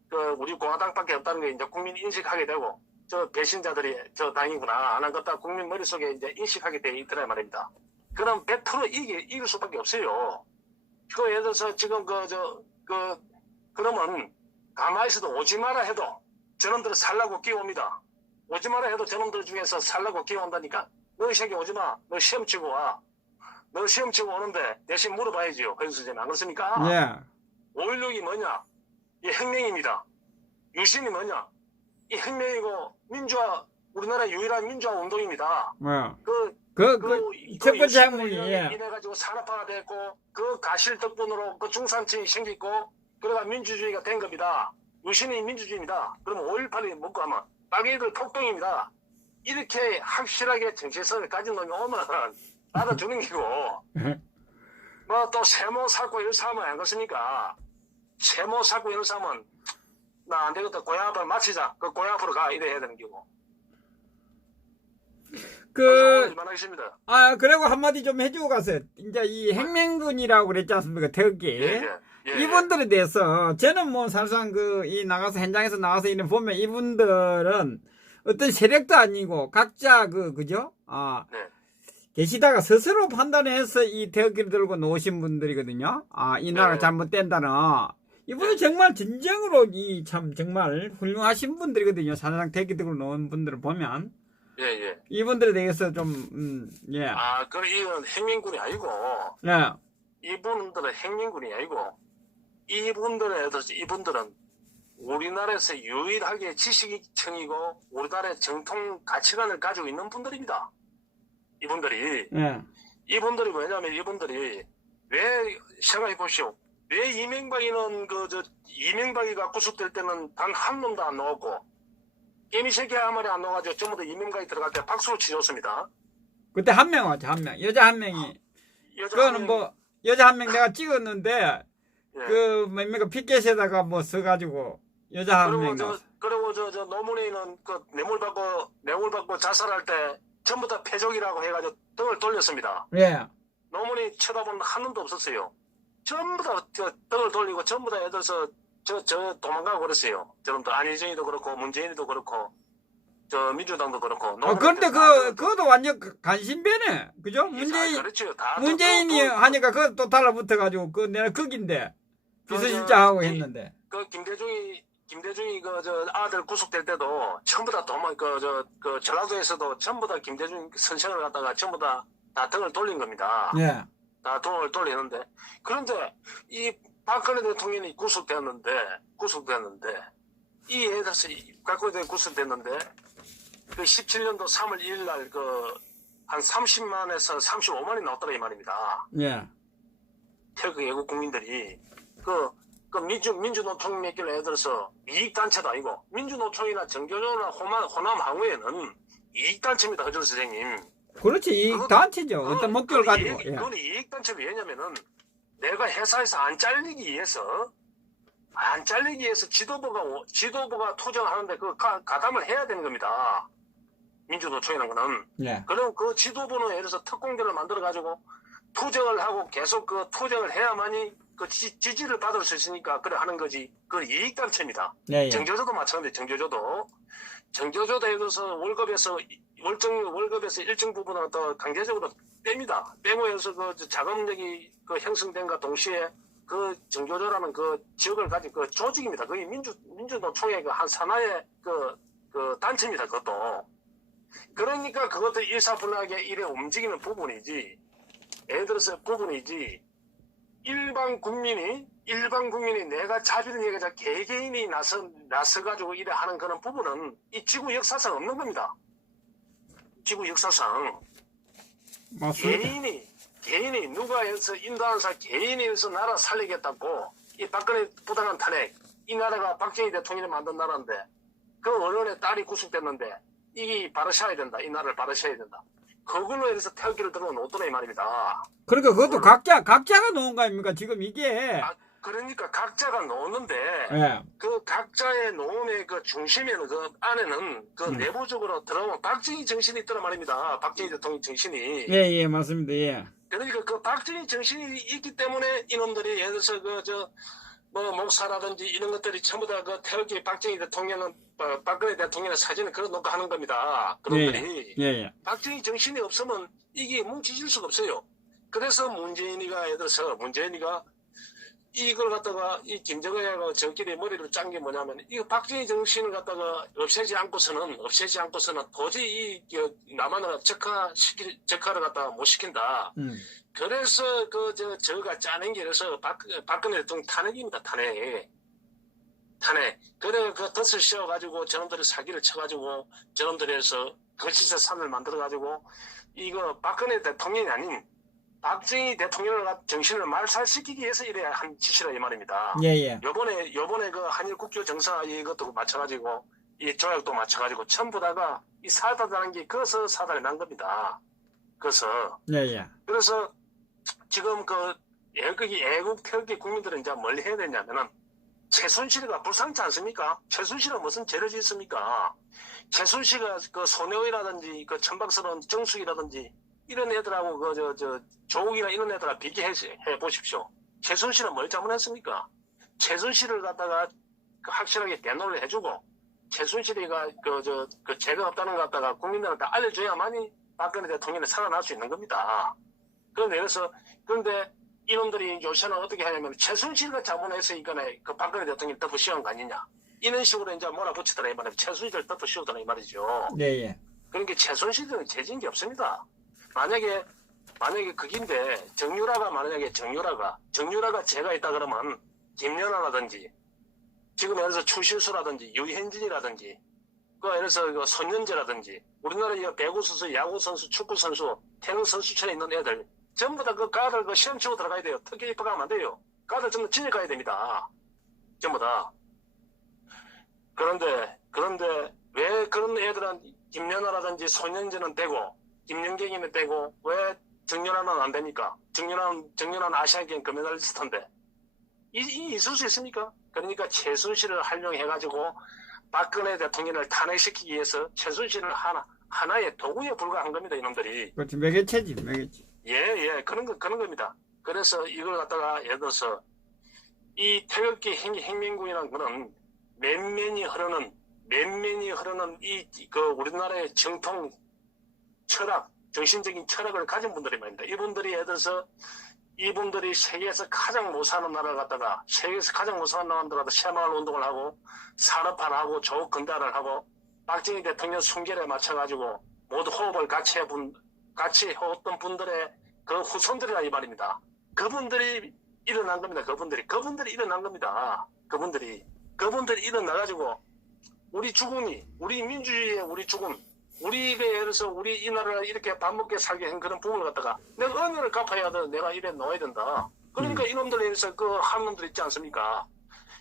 그 우리 공화당밖에 없다는 게 이제 국민이 인식하게 되고 저 배신자들이 저 당이구나 안 하겠다 국민 머릿속에 이제 인식하게 돼 있더라 말입니다. 그럼 100% 이길 수밖에 없어요. 그 예를 들어서 지금 그러면 가만히 있어도 오지 마라 해도 저놈들을 살라고 끼워옵니다. 오지 마라 해도 저놈들 중에서 살라고 끼워온다니까. 너 이 새끼 오지 마. 너 시험 치고 와. 너 시험 치고 오는데 대신 물어봐야지요. 그래서 안 그렇습니까? 예. 5.16이 뭐냐? 이 혁명입니다. 유신이 뭐냐? 이 혁명이고 우리나라 유일한 민주화 운동입니다. 뭐. 그 첫 번째 항목이, 예. 이래가지고 산업화가 됐고 그 가실 덕분으로 그 중산층이 생기고 그래가 민주주의가 된 겁니다. 유신이 민주주의입니다. 그러면 5.18이 뭐고 하면 빨갱이들 폭동입니다. 이렇게 확실하게 정체성을 가진 놈이 오면 받아주는 기고 뭐 또 세모 사고 이런 사람은 안 그렇습니까? 세모 사고 이런 사람은 나 안 되겠다. 고향 앞을 마치자. 그 고향 앞으로 가. 이래 해야 되는 기고. 말하겠습니다. 그리고 한마디 좀 해주고 가세요. 이제 이 행명군이라고 그랬지 않습니까? 덕기. 예. 이분들에 대해서, 저는 뭐 사실상 현장에서 나가서 이런 보면 이분들은 어떤 세력도 아니고 각자 그죠? 네. 계시다가 스스로 판단해서 이 덕기를 들고 놓으신 분들이거든요. 이 나라가 네. 잘못된다는. 이분은 정말 진정으로 정말 훌륭하신 분들이거든요. 사실상 덕기 들고 놓은 분들을 보면. 예. 이분들에 대해서 좀, 예. 이건 행민군이 아니고, 예. 이분들은 행민군이 아니고, 이분들은 우리나라에서 유일하게 지식층이고, 우리나라의 정통 가치관을 가지고 있는 분들입니다. 이분들이. 예. 이분들이 뭐냐면, 왜, 생각해 보시오. 왜 이명박이가 구속될 때는 단 한 놈도 안 나왔고, 개미새끼 한 마리 안 나와가지고 전부 다 이명박이 들어갈 때 박수로 치셨습니다. 그때 한 명 왔죠, 한 명. 여자 한 명이. 그거는 여자 한 명 내가 찍었는데, 예. 뭡니까, 피켓에다가 써가지고, 여자 한 명 나왔어. 그리고 노무현은 뇌물 받고 자살할 때 전부 다 패족이라고 해가지고 등을 돌렸습니다. 예. 노무현이 쳐다본 한 놈도 없었어요. 전부 다 등을 돌리고 전부 다 애들 저 도망가고 그랬어요. 저놈들 안희정이도 그렇고 문재인이도 그렇고 저 민주당도 그렇고. 그런데 그것도 완전 간신배네. 그죠? 그렇죠. 문재인이 하니까 그거 또 달라붙어가지고 내가 극인데 비서실장하고 했는데. 김대중이 아들 구속될 때도 전부 다 전라도에서도 전부 다 김대중 선생을 갖다가 전부 다 등을 돌린 겁니다. 예. 다 등을 돌리는데 그런데 이 박근혜 대통령이 구속됐는데 이 애들서 박근혜 대통령이 구속됐는데 그 17년도 3월 1일 날 한 30만에서 35만이 나왔더라 이 말입니다. 예. 태극 애국 국민들이 그 민주노총 몇 개를 예를 들어서 이익단체도 아니고 민주노총이나 정교조나 호남 항우에는 이익단체입니다. 허준 선생님. 그렇지. 이 단체죠. 어떤 목적을 가지고. 예. 그건 이익단체로 왜냐면은 내가 회사에서 안 잘리기 위해서 지도부가 투쟁하는데 그 가담을 해야 되는 겁니다. 민주노총이라는 거는. 예. 그럼 그 지도부는 예를 들어서 특공대를 만들어 가지고 투쟁을 하고 계속 그 투쟁을 해야만이 그 지지를 받을 수 있으니까 그래 하는 거지. 그 이익단체입니다. 예, 예. 정교조도 마찬가지. 정교조도 예를 들어서 월급에서 일정 부분은 더 강제적으로 뺍니다. 빼고 해서 그 자금력이 그 형성된과 동시에 그 정교조라는 그 지역을 가진 그 조직입니다. 거의 민주노총의 그 한 산하의 그 단체입니다. 그것도. 그러니까 그것도 일사불란하게 이래 움직이는 부분이지. 예를 들어서 부분이지. 일반 국민이 내가 자비를 얘기하자 개개인이 나서가지고 이래 하는 그런 부분은 이 지구 역사상 없는 겁니다. 지구 역사상. 맞습니다. 개인이 누가 해서 인도하는 사람 개인이 해서 나라 살리겠다고 이 박근혜 부당한 탄핵 이 나라가 박정희 대통령이 만든 나라인데 그 언론의 딸이 구속됐는데 이게 바르셔야 된다. 이 나라를 바르셔야 된다. 그걸로 해서 태극기를 들어온 오토레이 말입니다. 그러니까 그것도 각자가 놓은 거 아닙니까? 지금 이게. 그러니까 각자가 노는데 예. 그 각자의 노음의 그 중심에는 그 안에는 그 내부적으로 들어오면 박정희 정신이 있더란 말입니다. 박정희 대통령 정신이. 예, 맞습니다. 예. 그러니까 그 박정희 정신이 있기 때문에 이놈들이 예를 들어서 목사라든지 이런 것들이 전부 다 그 태극기 박정희 대통령은 박근혜 대통령의 사진을 걸어놓고 하는 겁니다. 그놈들이. 예. 박정희 정신이 없으면 이게 뭉치질 수가 없어요. 그래서 문재인이가 예를 들어서 이걸 갖다가 이 김정은하고 저끼리 머리를 짠 게 뭐냐면 이거 박정희 정신을 갖다가 없애지 않고서는 도저히 남한을 적화를 갖다가 못 시킨다. 그래서 저가 짜낸 게 그래서 박근혜 대통령 탄핵입니다. 탄핵. 그래 그 덫을 씌워가지고 저놈들이 사기를 쳐가지고 저놈들이 해서 거짓의 산을 만들어가지고 이거 박근혜 대통령이 아닌 박정희 대통령의 정신을 말살시키기 위해서 이래야 한 짓이라 이 말입니다. 예. 요번에 그 한일 국교 정사 이것도 마찬가지고 이 조약도 마찬가지고 전부 다가 이 사단이라는 게 그래서 사단이 난 겁니다. 예. 그래서 지금 그 애국 태극기 국민들은 이제 뭘 해야 되냐면은 최순실이가 불쌍치 않습니까? 최순실은 무슨 죄를 짓습니까? 최순실이가 그 손혜원이라든지 그 천박스러운 정숙이라든지 이런 애들하고 조국이나 이런 애들하고 비교해 보십시오. 최순실은 뭘 잘못했습니까? 최순실을 갖다가 확실하게 대노를 해주고 최순실이가 그 죄가 없다는 것 갖다가 국민들한테 알려줘야만이 박근혜 대통령이 살아날 수 있는 겁니다. 그런데 이놈들이 요새는 어떻게 하냐면 최순실가 잘못해서 이거네 그 박근혜 대통령이 덮어 씌운 거 아니냐 이런 식으로 이제 몰아붙이더라 이 말이에요. 최순실을 덮어 씌우더라 이 말이죠. 예. 그러니까 최순실은 죄진 게 없습니다. 만약에 그긴데 정유라가 죄가 있다 그러면 김연아라든지 지금 예를 들어서 추신수라든지 유현진이라든지 예를 들어서 그 손현재라든지 우리나라 배구 선수, 야구 선수, 축구 선수, 태릉 선수촌에 있는 애들 전부 다 그 가들 그 시험 치고 들어가야 돼요. 특히 입학하면 안 돼요. 가들 전부 진입 가야 됩니다. 전부 다. 그런데 왜 그런 애들은 김연아라든지 손현재는 되고 김연경이는 되고 왜 정연아는 안 됩니까? 정연아는 아시안게임 금메달리스트인데 있을 수 있습니까? 그러니까 최순실을 활용해가지고 박근혜 대통령을 탄핵시키기 위해서 최순실을 하나의 도구에 불과한 겁니다. 이놈들이. 그렇지. 매개체지. 예. 그런 겁니다. 그래서 이걸 갖다가 예를 들어서 이 태극기 행민군이라는 거는 맨맨이 흐르는 우리나라의 정통 철학, 정신적인 철학을 가진 분들이 말입니다. 이분들이 예를 들어서 이분들이 세계에서 가장 못 사는 나라를 갖다가 세계에서 가장 못 사는 나라를 갖다가 새마을 운동을 하고 산업화를 조국 근대화를 하고 박정희 대통령 순결에 맞춰가지고 모두 호흡을 같이 해왔던 분들의 그 후손들이라 이 말입니다. 그분들이 일어난 겁니다. 그분들이 일어난 겁니다. 그분들이 일어나가지고 우리 민주주의의 우리 죽음, 우리 입에 예를 들어서 우리 이 나라를 이렇게 밥 먹게 살게 한 그런 부분을 갖다가 내가 은혜를 갚아야 돼. 내가 입에 넣어야 된다. 그러니까 이놈들에 의해서 그 한 놈들 있지 않습니까?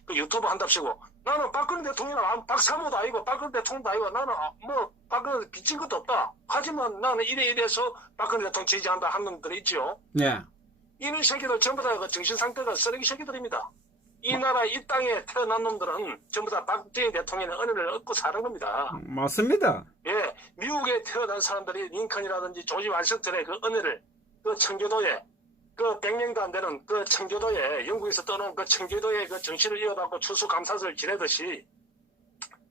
그 유튜브 한답시고 나는 박근혜 대통령은 박사모도 아니고 박근혜 대통령도 아니고 나는 뭐 박근혜 빚진 것도 없다. 하지만 나는 이래서 박근혜 대통령 지지한다 한 놈들이 있지요. 예. 이런 새끼들 전부 다 그 정신 상태가 쓰레기 새끼들입니다. 이 나라 이 땅에 태어난 놈들은 전부 다 박정희 대통령의 은혜를 얻고 사는 겁니다. 맞습니다. 예, 미국에 태어난 사람들이 링컨이라든지 조지 워싱턴의 그 은혜를 그 청교도에 그 100명도 안 되는 그 청교도에 영국에서 떠나온 그 청교도의 그 정신을 이어받고 추수감사절을 지내듯이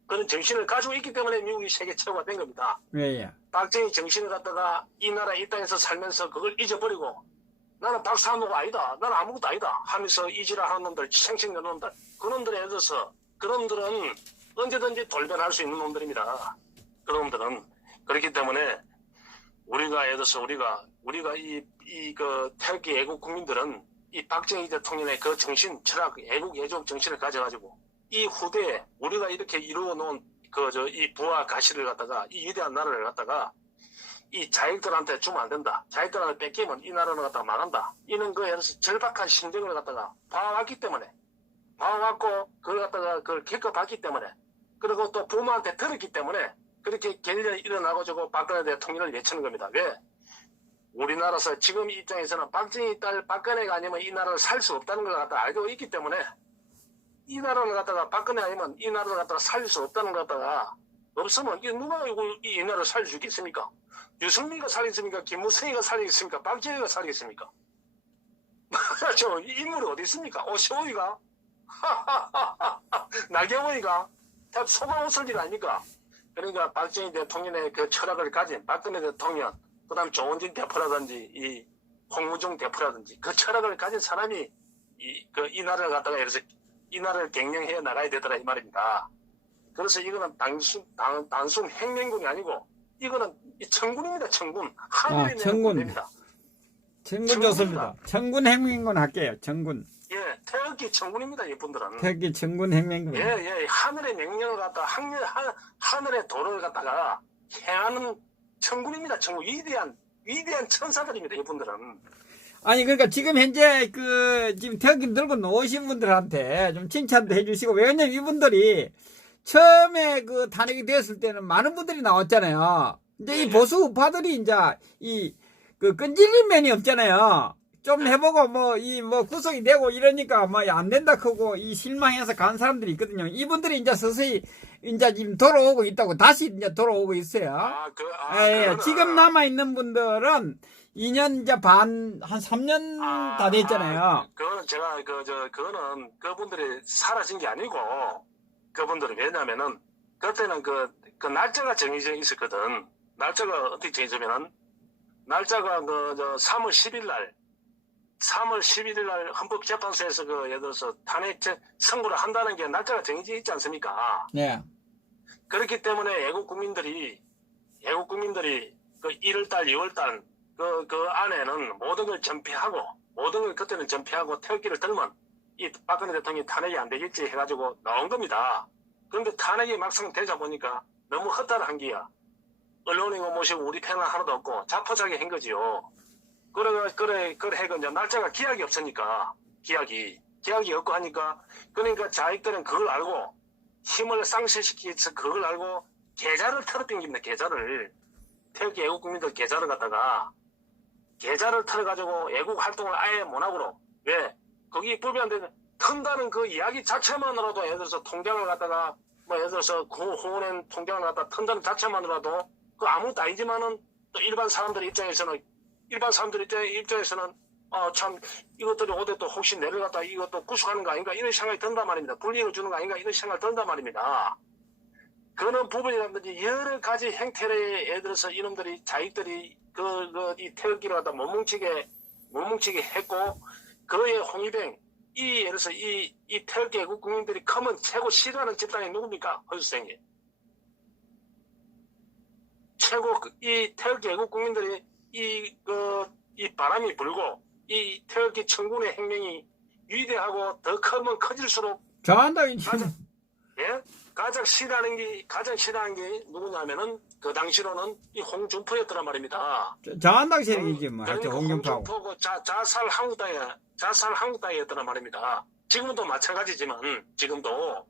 그런 정신을 가지고 있기 때문에 미국이 세계 최고가 된 겁니다. 예. 박정희 정신을 갖다가 이 나라 이 땅에서 살면서 그걸 잊어버리고 나는 박사모가 아니다. 나는 아무것도 아니다. 하면서 이지랄 하는 놈들, 생생낸 놈들. 그 놈들에 의해서 그 놈들은 언제든지 돌변할 수 있는 놈들입니다. 그 놈들은. 그렇기 때문에 우리가 예를 들어서 우리가 그 태극기 애국 국민들은 이 박정희 대통령의 그 정신, 철학, 애국, 애족 정신을 가져가지고 이 후대에 우리가 이렇게 이루어 놓은 이 부와 가시를 갖다가 이 위대한 나라를 갖다가 이 자익들한테 주면 안 된다. 자익들한테 뺏기면 이 나라를 갖다가 망한다. 이는 그 예를 들어서 절박한 심정을 갖다가 봐왔기 때문에 봐왔고 그걸 갖다가 그걸 겪어봤기 때문에 그리고 또 부모한테 들었기 때문에 그렇게 결렬이 일어나가지고 박근혜 대통령을 외치는 겁니다. 왜? 우리나라에서 지금 이 입장에서는 박정희 딸 박근혜가 아니면 이 나라를 살 수 없다는 걸 갖다가 알고 있기 때문에 이 나라를 갖다가 박근혜 아니면 이 나라를 갖다가 살릴 수 없다는 걸 갖다가 없으면 누가 이 나라를 살릴 수 있겠습니까? 유승민이가 살리겠습니까? 김무성이가 살리겠습니까? 박정희가 살리겠습니까? 저 인물이 어디 있습니까? 오시오이가? 나경원이가? 다 소방호설 일 아닙니까? 그러니까 박정희 대통령의 그 철학을 가진 박근혜 대통령, 그 다음 조원진 대표라든지 이 홍무종 대표라든지 그 철학을 가진 사람이 이 나라를 갖다가 예를 들어서 이 나라를 경영해 나가야 되더라 이 말입니다. 그래서 이거는 단순 행명군이 아니고 이거는 청군입니다. 청군. 하늘의 청군. 청군 좋습니다. 청군 행명군 할게요. 청군. 예, 태극기 청군입니다. 이분들은. 태극기 청군 행명군. 예, 하늘의 명령을 갖다가 하늘의 도를 갖다가 행하는 청군입니다. 청군. 위대한 천사들입니다. 이분들은. 아니 그러니까 지금 현재 지금 태극기 들고 놓으신 분들한테 좀 칭찬도 해주시고 왜냐면 이분들이 처음에 그 탄핵이 됐을 때는 많은 분들이 나왔잖아요. 이제 이 보수 우파들이 이제 그 끈질린 면이 없잖아요. 좀 해보고 구속이 되고 이러니까 안 된다 크고 이 실망해서 간 사람들이 있거든요. 이분들이 이제 서서히 이제 지금 돌아오고 있다고 다시 이제 돌아오고 있어요. 예, 지금 남아 있는 분들은 2년 이제 한 3년 다 됐잖아요. 그거는 제가 그거는 그분들이 사라진 게 아니고 그분들은 왜냐면은 그때는 그 날짜가 정해져 있었거든. 날짜가 어떻게 정해지면은 날짜가 3월 10일 날 헌법재판소에서 예를 들어서 탄핵 선고를 한다는 게 날짜가 정해져 있지 않습니까? 네. 그렇기 때문에 애국 국민들이 그 1월달, 2월달 그 안에는 모든 걸 그때는 전폐하고 태극기를 들면 이 박근혜 대통령이 탄핵이 안 되겠지 해가지고 나온 겁니다. 그런데 탄핵이 막상 되자 보니까 너무 허탈한 기야. 언론인 거 모시고 우리 패널 하나도 없고 자포자기 한 거지요. 그래 해가 날짜가 기약이 없으니까 기약이 없고 하니까 그러니까 자익들은 그걸 알고 힘을 상실시키면서 그걸 알고 계좌를 털어당깁니다. 계좌를 태극기 애국 국민들 계좌를 갖다가 계좌를 털어가지고 애국 활동을 아예 못하고로 왜 거기 불비한데 턴다는 그 이야기 자체만으로도 예를 들어서 통장을 갖다가 예를 들어서 호은행 통장을 갖다 턴다는 자체만으로도 그 아무것도 아니지만은 또 일반 사람들 입장에서는 참 이것들이 오대 또 혹시 내려갔다 이것도 구속하는 거 아닌가 이런 생각이 든단 말입니다. 불이익을 주는 거 아닌가 이런 생각이 든단 말입니다. 그런 부분이라든지 여러 가지 행태를 예를 들어서 이놈들이 자익들이 이 태극기를 갖다 못 뭉치게 했고 그의 홍위병 예를 들어서 이 태극기 애국 국민들이 크면 최고 싫어하는 집단이 누굽니까? 허수생이. 최고 이 태극기 애국 국민들이 이 바람이 불고 이 태극기 청군의 행명이 위대하고 더 크면 커질수록 잘한다 가장 싫어하는 게 누구냐면은 그 당시로는 이 홍준표였더란 말입니다. 자한당 세력이지 뭐. 하여튼 그러니까 홍준표하고. 홍준표고 자살 한국당이었더란 말입니다. 지금도 마찬가지지만 지금도.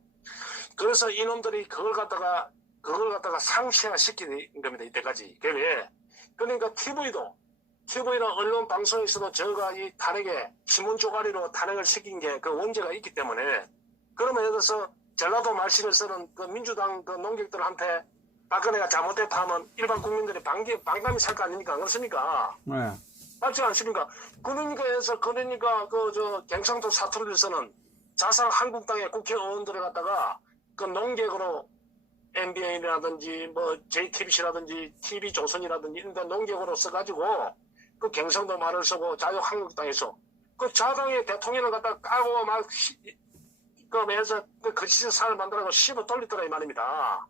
그래서 이놈들이 그걸 갖다가 상쇄화 시키는 겁니다. 이때까지. 그게 왜? 그러니까 TV나 언론 방송에서도 저가 이 탄핵에 신문 쪼가리로 탄핵을 시킨 게 그 원죄가 있기 때문에, 그러면 예를 들어서 전라도 말씨를 쓰는 그 민주당 그 농객들한테 박근혜가 잘못됐다 하면 일반 국민들이 반감이 살 거 아닙니까? 그렇습니까? 네. 맞지 않습니까? 그러니까 경상도 사투리를 쓰는 자살 한국당의 국회의원들을 갖다가 그 농객으로 MBN이라든지 뭐 JTBC라든지 TV조선이라든지 이런 데 농객으로 써가지고 그 경상도 말을 쓰고 자유한국당에서 그 자당의 대통령을 갖다 까고 막 그래서 그 거짓말을 만들어서 씹어 돌리더라 이 말입니다.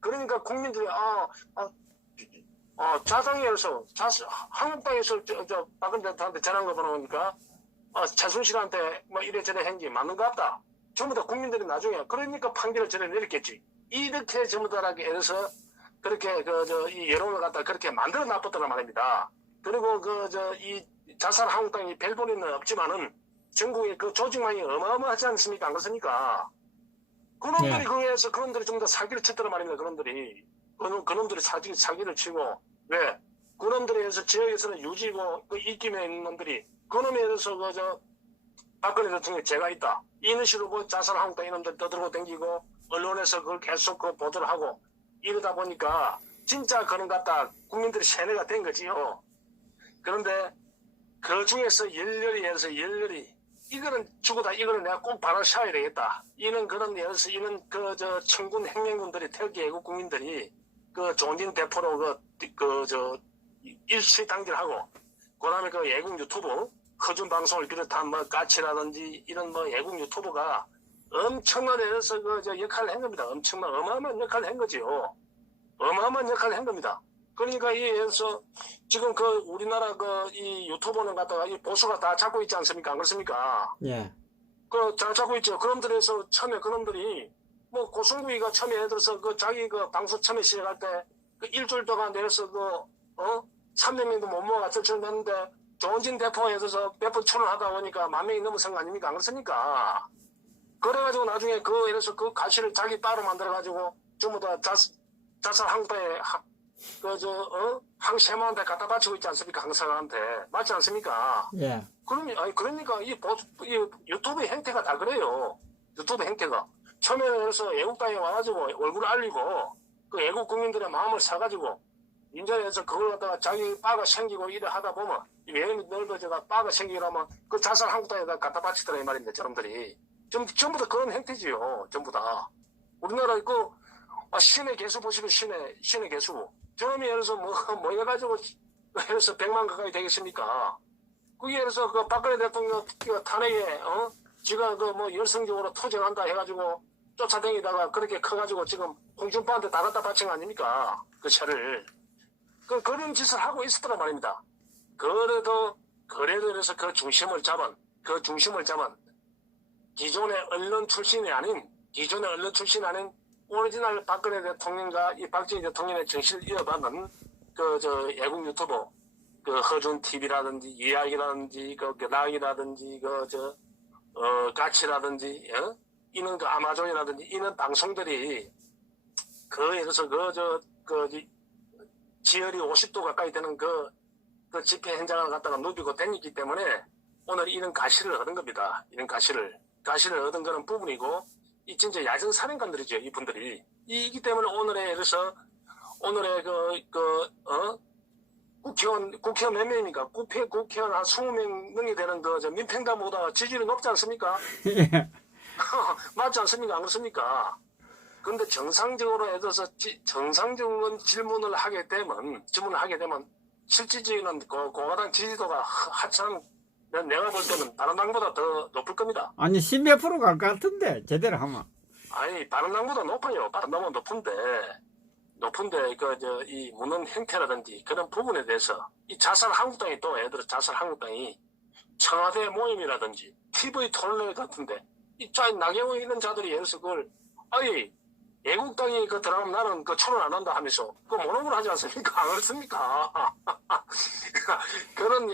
그러니까 국민들이 자당에서 한국당에서 박근혜 대통령한테 전한 거 보니까 최순실한테 뭐 이래저래 한 게 맞는 것 같다. 전부 다 국민들이 나중에 그러니까 판결을 전해 내렸겠지. 이렇게 전부 다하게 해서 그렇게 이 여론을 갖다 그렇게 만들어 놨었단 말입니다. 그리고 이 자살 한국당이 별 볼일은 없지만은 전국에 그 조직망이 어마어마하지 않습니까? 안 그렇습니까? 그놈들이 네. 그에서 그놈들이 좀 더 사기를 쳤더란 말입니다. 그놈들이 사기를 치고 왜? 그놈들에 의해서 지역에서는 유지고 그 입김에 있는 놈들이 그놈에 의해서 박근혜 대통령이 죄가 있다. 이런 식으로 그 자살 한국당 이놈들 떠들고 댕기고 언론에서 그걸 계속 보도를 하고 이러다 보니까 진짜 그런 갖다 국민들이 세뇌가 된 거지요. 그런데 그 중에서 열렬히 이거는 죽어다 이거는 내가 꼭 바로 샤워야 되겠다. 이는 청군 행령군들이 태극기 애국 국민들이 그 존진 대포로 일취당질하고 그다음에 그 애국 유튜브 허준 방송을 비롯한 뭐 까치라든지 이런 뭐 애국 유튜브가 엄청난 데서 역할을 한 겁니다. 어마어마한 역할을 한 거지요. 어마어마한 역할을 한 겁니다. 그러니까 이에서 지금 우리나라 이 유튜버는 갖다가 이 보수가 다 잡고 있지 않습니까? 안 그렇습니까? 예. 다 잡고 있죠. 그놈들에서 처음에 그놈들이 뭐 고승구이가 처음에 예를 들어서 자기 방송 처음에 시작할 때 일주일 동안 내려서 300명도 못 모아가 쳤는데 조은진 대포에 대해서 몇 번 출연하다 보니까 10,000명이 넘어선 거 아닙니까? 안 그렇습니까? 그래가지고 나중에 그래서 그 가시를 자기 따로 만들어가지고 전부 다 자살 한국당에 항세만한테 갖다 바치고 있지 않습니까? 항사한테. 맞지 않습니까? 예. 그러니까 이 유튜브 행태가 다 그래요. 유튜브 행태가. 처음에 그래서 애국당에 와가지고 얼굴 알리고 그 애국 국민들의 마음을 사가지고 인전에서 그걸 갖다가 자기 바가 생기고 이래 하다 보면 외형이 넓어져가 바가 생기려면 그 자살 한국당에다 갖다 바치더라 이 말입니다. 저놈들이. 전부 다 그런 행태지요. 전부 다. 우리나라 신의 개수 보시면 신의 개수. 저놈이 예를 들어서 뭐 해가지고 예를 들어서 100만 가까이 되겠습니까? 그게 예를 들어서 박근혜 대통령 탄핵에 지가 열성적으로 투쟁한다 해가지고 쫓아다니다가 그렇게 커가지고 지금 홍준표한테 다 갖다 바친 거 아닙니까? 그 차를. 그런 짓을 하고 있었단 말입니다. 그래도 그래서 그 중심을 잡은 기존의 언론 출신이 아닌 오리지널 박근혜 대통령과 이 박정희 대통령의 정신을 이어받는 애국 유튜버 허준 TV라든지 이야기라든지 락이라든지 까치라든지 이런 아마존이라든지 이런 방송들이 예를 들어서 지열이 50도 가까이 되는 그 집회 현장을 갖다가 누비고 다니기 때문에 오늘 이런 가시를 얻은 겁니다. 이런 가시를 얻은 거는 부분이고 이 진짜 야전 살인관들이죠. 이분들이. 이기 때문에 오늘의 국회의원 몇 명입니까? 국회의원 한 20명 능이 되는 민평당보다 지지율이 높지 않습니까? 예. 맞지 않습니까? 안 그렇습니까? 그런데 정상적으로 해서 정상적인 질문을 하게 되면 실질적인 공화당 지지도가 한참 내가 볼 때는 다른 당보다 더 높을 겁니다. 아니 10몇 프로 갈 것 같은데 제대로 하면. 아니 다른 당보다 높아요. 다른 당보다 높은데 이 무능 행태라든지 그런 부분에 대해서 이 자살 한국당이 또 예를 들어 자살 한국당이 청와대 모임이라든지 TV 토론회 같은데 이 나경원 이런 자들이 예를 들어서 애국당이 그 들어가면 나는 그 초론 안 한다 하면서 그 모노를 하지 않습니까? 안 그렇습니까? 그런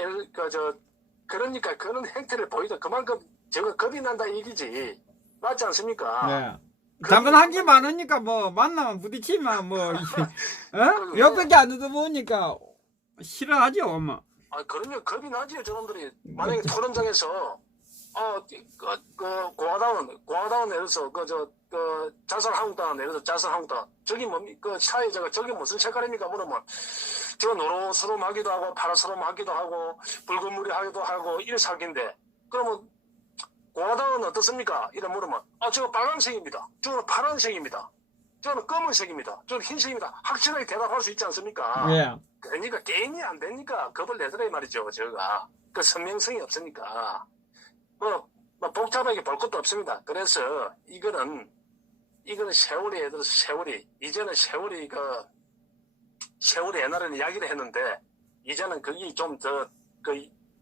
그러니까 그런 행태를 보이다 그만큼 저거 겁이 난다 이 얘기지. 맞지 않습니까? 네. 잠깐 한 게 많으니까 뭐 만나면 부딪히면 뭐 어? 옆밖에 안 얻어보니까 싫어하죠 엄마. 아, 그러면 겁이 나지, 저놈들이. 만약에 토론장에서, 공화당은 내려서, 자살한국당 내려서 자살한국당. 저기 사회자가 저기 무슨 색깔입니까? 물으면, 저 노로스름하기도 하고, 파란스름하기도 하고, 붉은물이 하기도 하고, 이런 색인데, 그러면, 공화당은 어떻습니까? 이래 물으면, 저거 빨간색입니다. 저거는 파란색입니다. 저는 검은색입니다. 저는 흰색입니다. 확실하게 대답할 수 있지 않습니까? 예. 그러니까 게임이 안 되니까 겁을 내더라 이 말이죠. 저가 그 선명성이 없으니까 뭐 복잡하게 볼 것도 없습니다. 그래서 이거는 세월이 예를 들어서 이제는 세월이 옛날에는 이야기를 했는데 이제는 그게 좀 더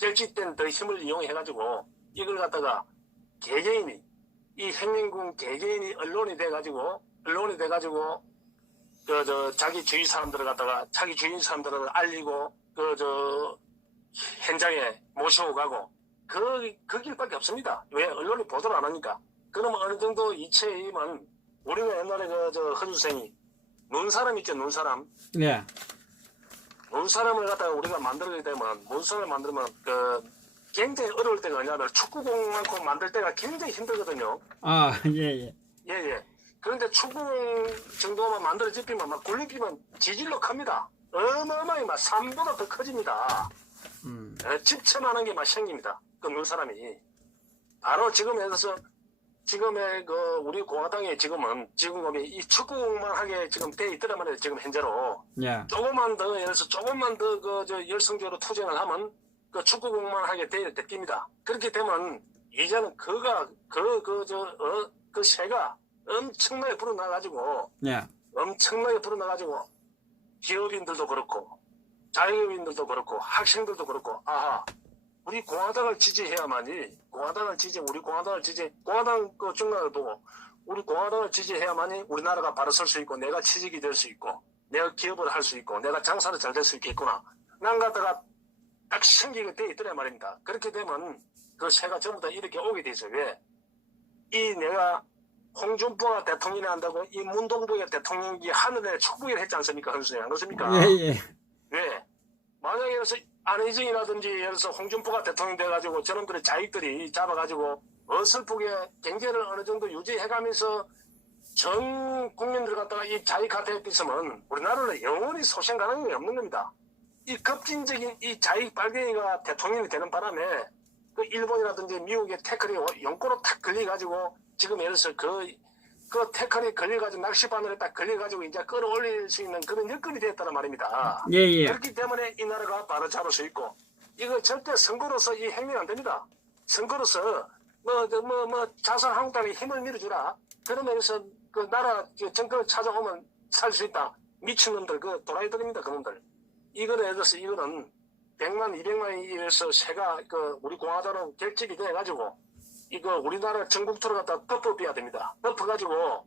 결집된 더 힘을 이용해 가지고 이걸 갖다가 개개인이 이 행랭군 개개인이 언론이 돼 가지고 자기 주위 사람들을 갖다가 자기 주위 사람들을 알리고 현장에 모시고 가고 그 길밖에 없습니다. 왜 언론이 보도를 안 하니까. 그러면 어느 정도 이체임은 우리가 옛날에 허주생이 눈사람 있죠, 눈사람. 네. 눈사람을 갖다가 우리가 만들게 되면 눈사람을 만들면 굉장히 어려울 때가 뭐냐면 축구공만큼 만들 때가 굉장히 힘들거든요. 아, 예. 예. 그런데 축구공 정도만 만들어 집히면 막 굴림피면 지질로 큽니다. 어마어마하게 막 산보다 더 커집니다. 집채만한 게 막 생깁니다. 그 눈사람이. 바로 지금에 대해서 지금의 우리 공화당에 지금 이 축구공만 하게 지금 돼 있더란 말이에요. 지금 현재로. 예. 조금만 더 열성적으로 투쟁을 하면 그 축구공만 하게 됩니다. 그렇게 되면 이제는 그 새가 엄청나게 불어나가지고, 기업인들도 그렇고, 자영업인들도 그렇고, 학생들도 그렇고, 우리 공화당을 지지해야만이, 공화당 중간에도 우리 공화당을 지지해야만이 우리나라가 바로 설 수 있고, 내가 취직이 될 수 있고, 내가 기업을 할 수 있고, 내가 장사를 잘 될 수 있겠구나. 난 갖다가 딱 생기게 돼 있더란 말입니다. 그렇게 되면 그 새가 전부 다 이렇게 오게 돼 있어요. 왜? 내가 홍준표가 대통령이 한다고 이 문동부의 대통령이 하늘에 축복을 했지 않습니까? 헌수님 안 그렇습니까? 예. 왜? 만약에 예를 들어서 안희정이라든지 예를 들어서 홍준표가 대통령 돼가지고 저놈들의 자익들이 잡아가지고 어설프게 경제를 어느 정도 유지해가면서 전 국민들 갖다가 이 자익 가택에 있으면 우리나라는 영원히 소생 가능성이 없는 겁니다. 이 급진적인 이 자익 빨갱이가 대통령이 되는 바람에 그 일본이라든지 미국의 태클이 연꼬로 탁 걸려가지고 지금 예를 들어서 그 태클이 걸려가지고 낚시바늘에 딱 걸려가지고 이제 끌어올릴 수 있는 그런 여건이 됐다는 말입니다. 예. 그렇기 때문에 이 나라가 바로 잡을 수 있고 이거 절대 선거로서 이 행위는 안 됩니다. 선거로서 자살한국당에 힘을 밀어주라. 그러면서 그 나라 정권을 찾아오면 살 수 있다. 미친놈들 그 도라이들입니다. 그놈들. 이거는 예를 들어서 이거는 100만 200만에 의해서 새가 우리 공화당으로 결집이 돼가지고 이거 우리나라 전국토를 갖다 덮어줘야 됩니다. 덮어가지고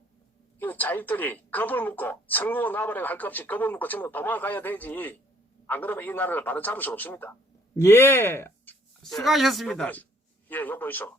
이 자익들이 겁을 먹고 선거 나발에 할 것 없이 겁을 먹고 전부 도망가야 되지. 안 그러면 이 나라를 바로 잡을 수 없습니다. 예. 수고하셨습니다. 여보이소.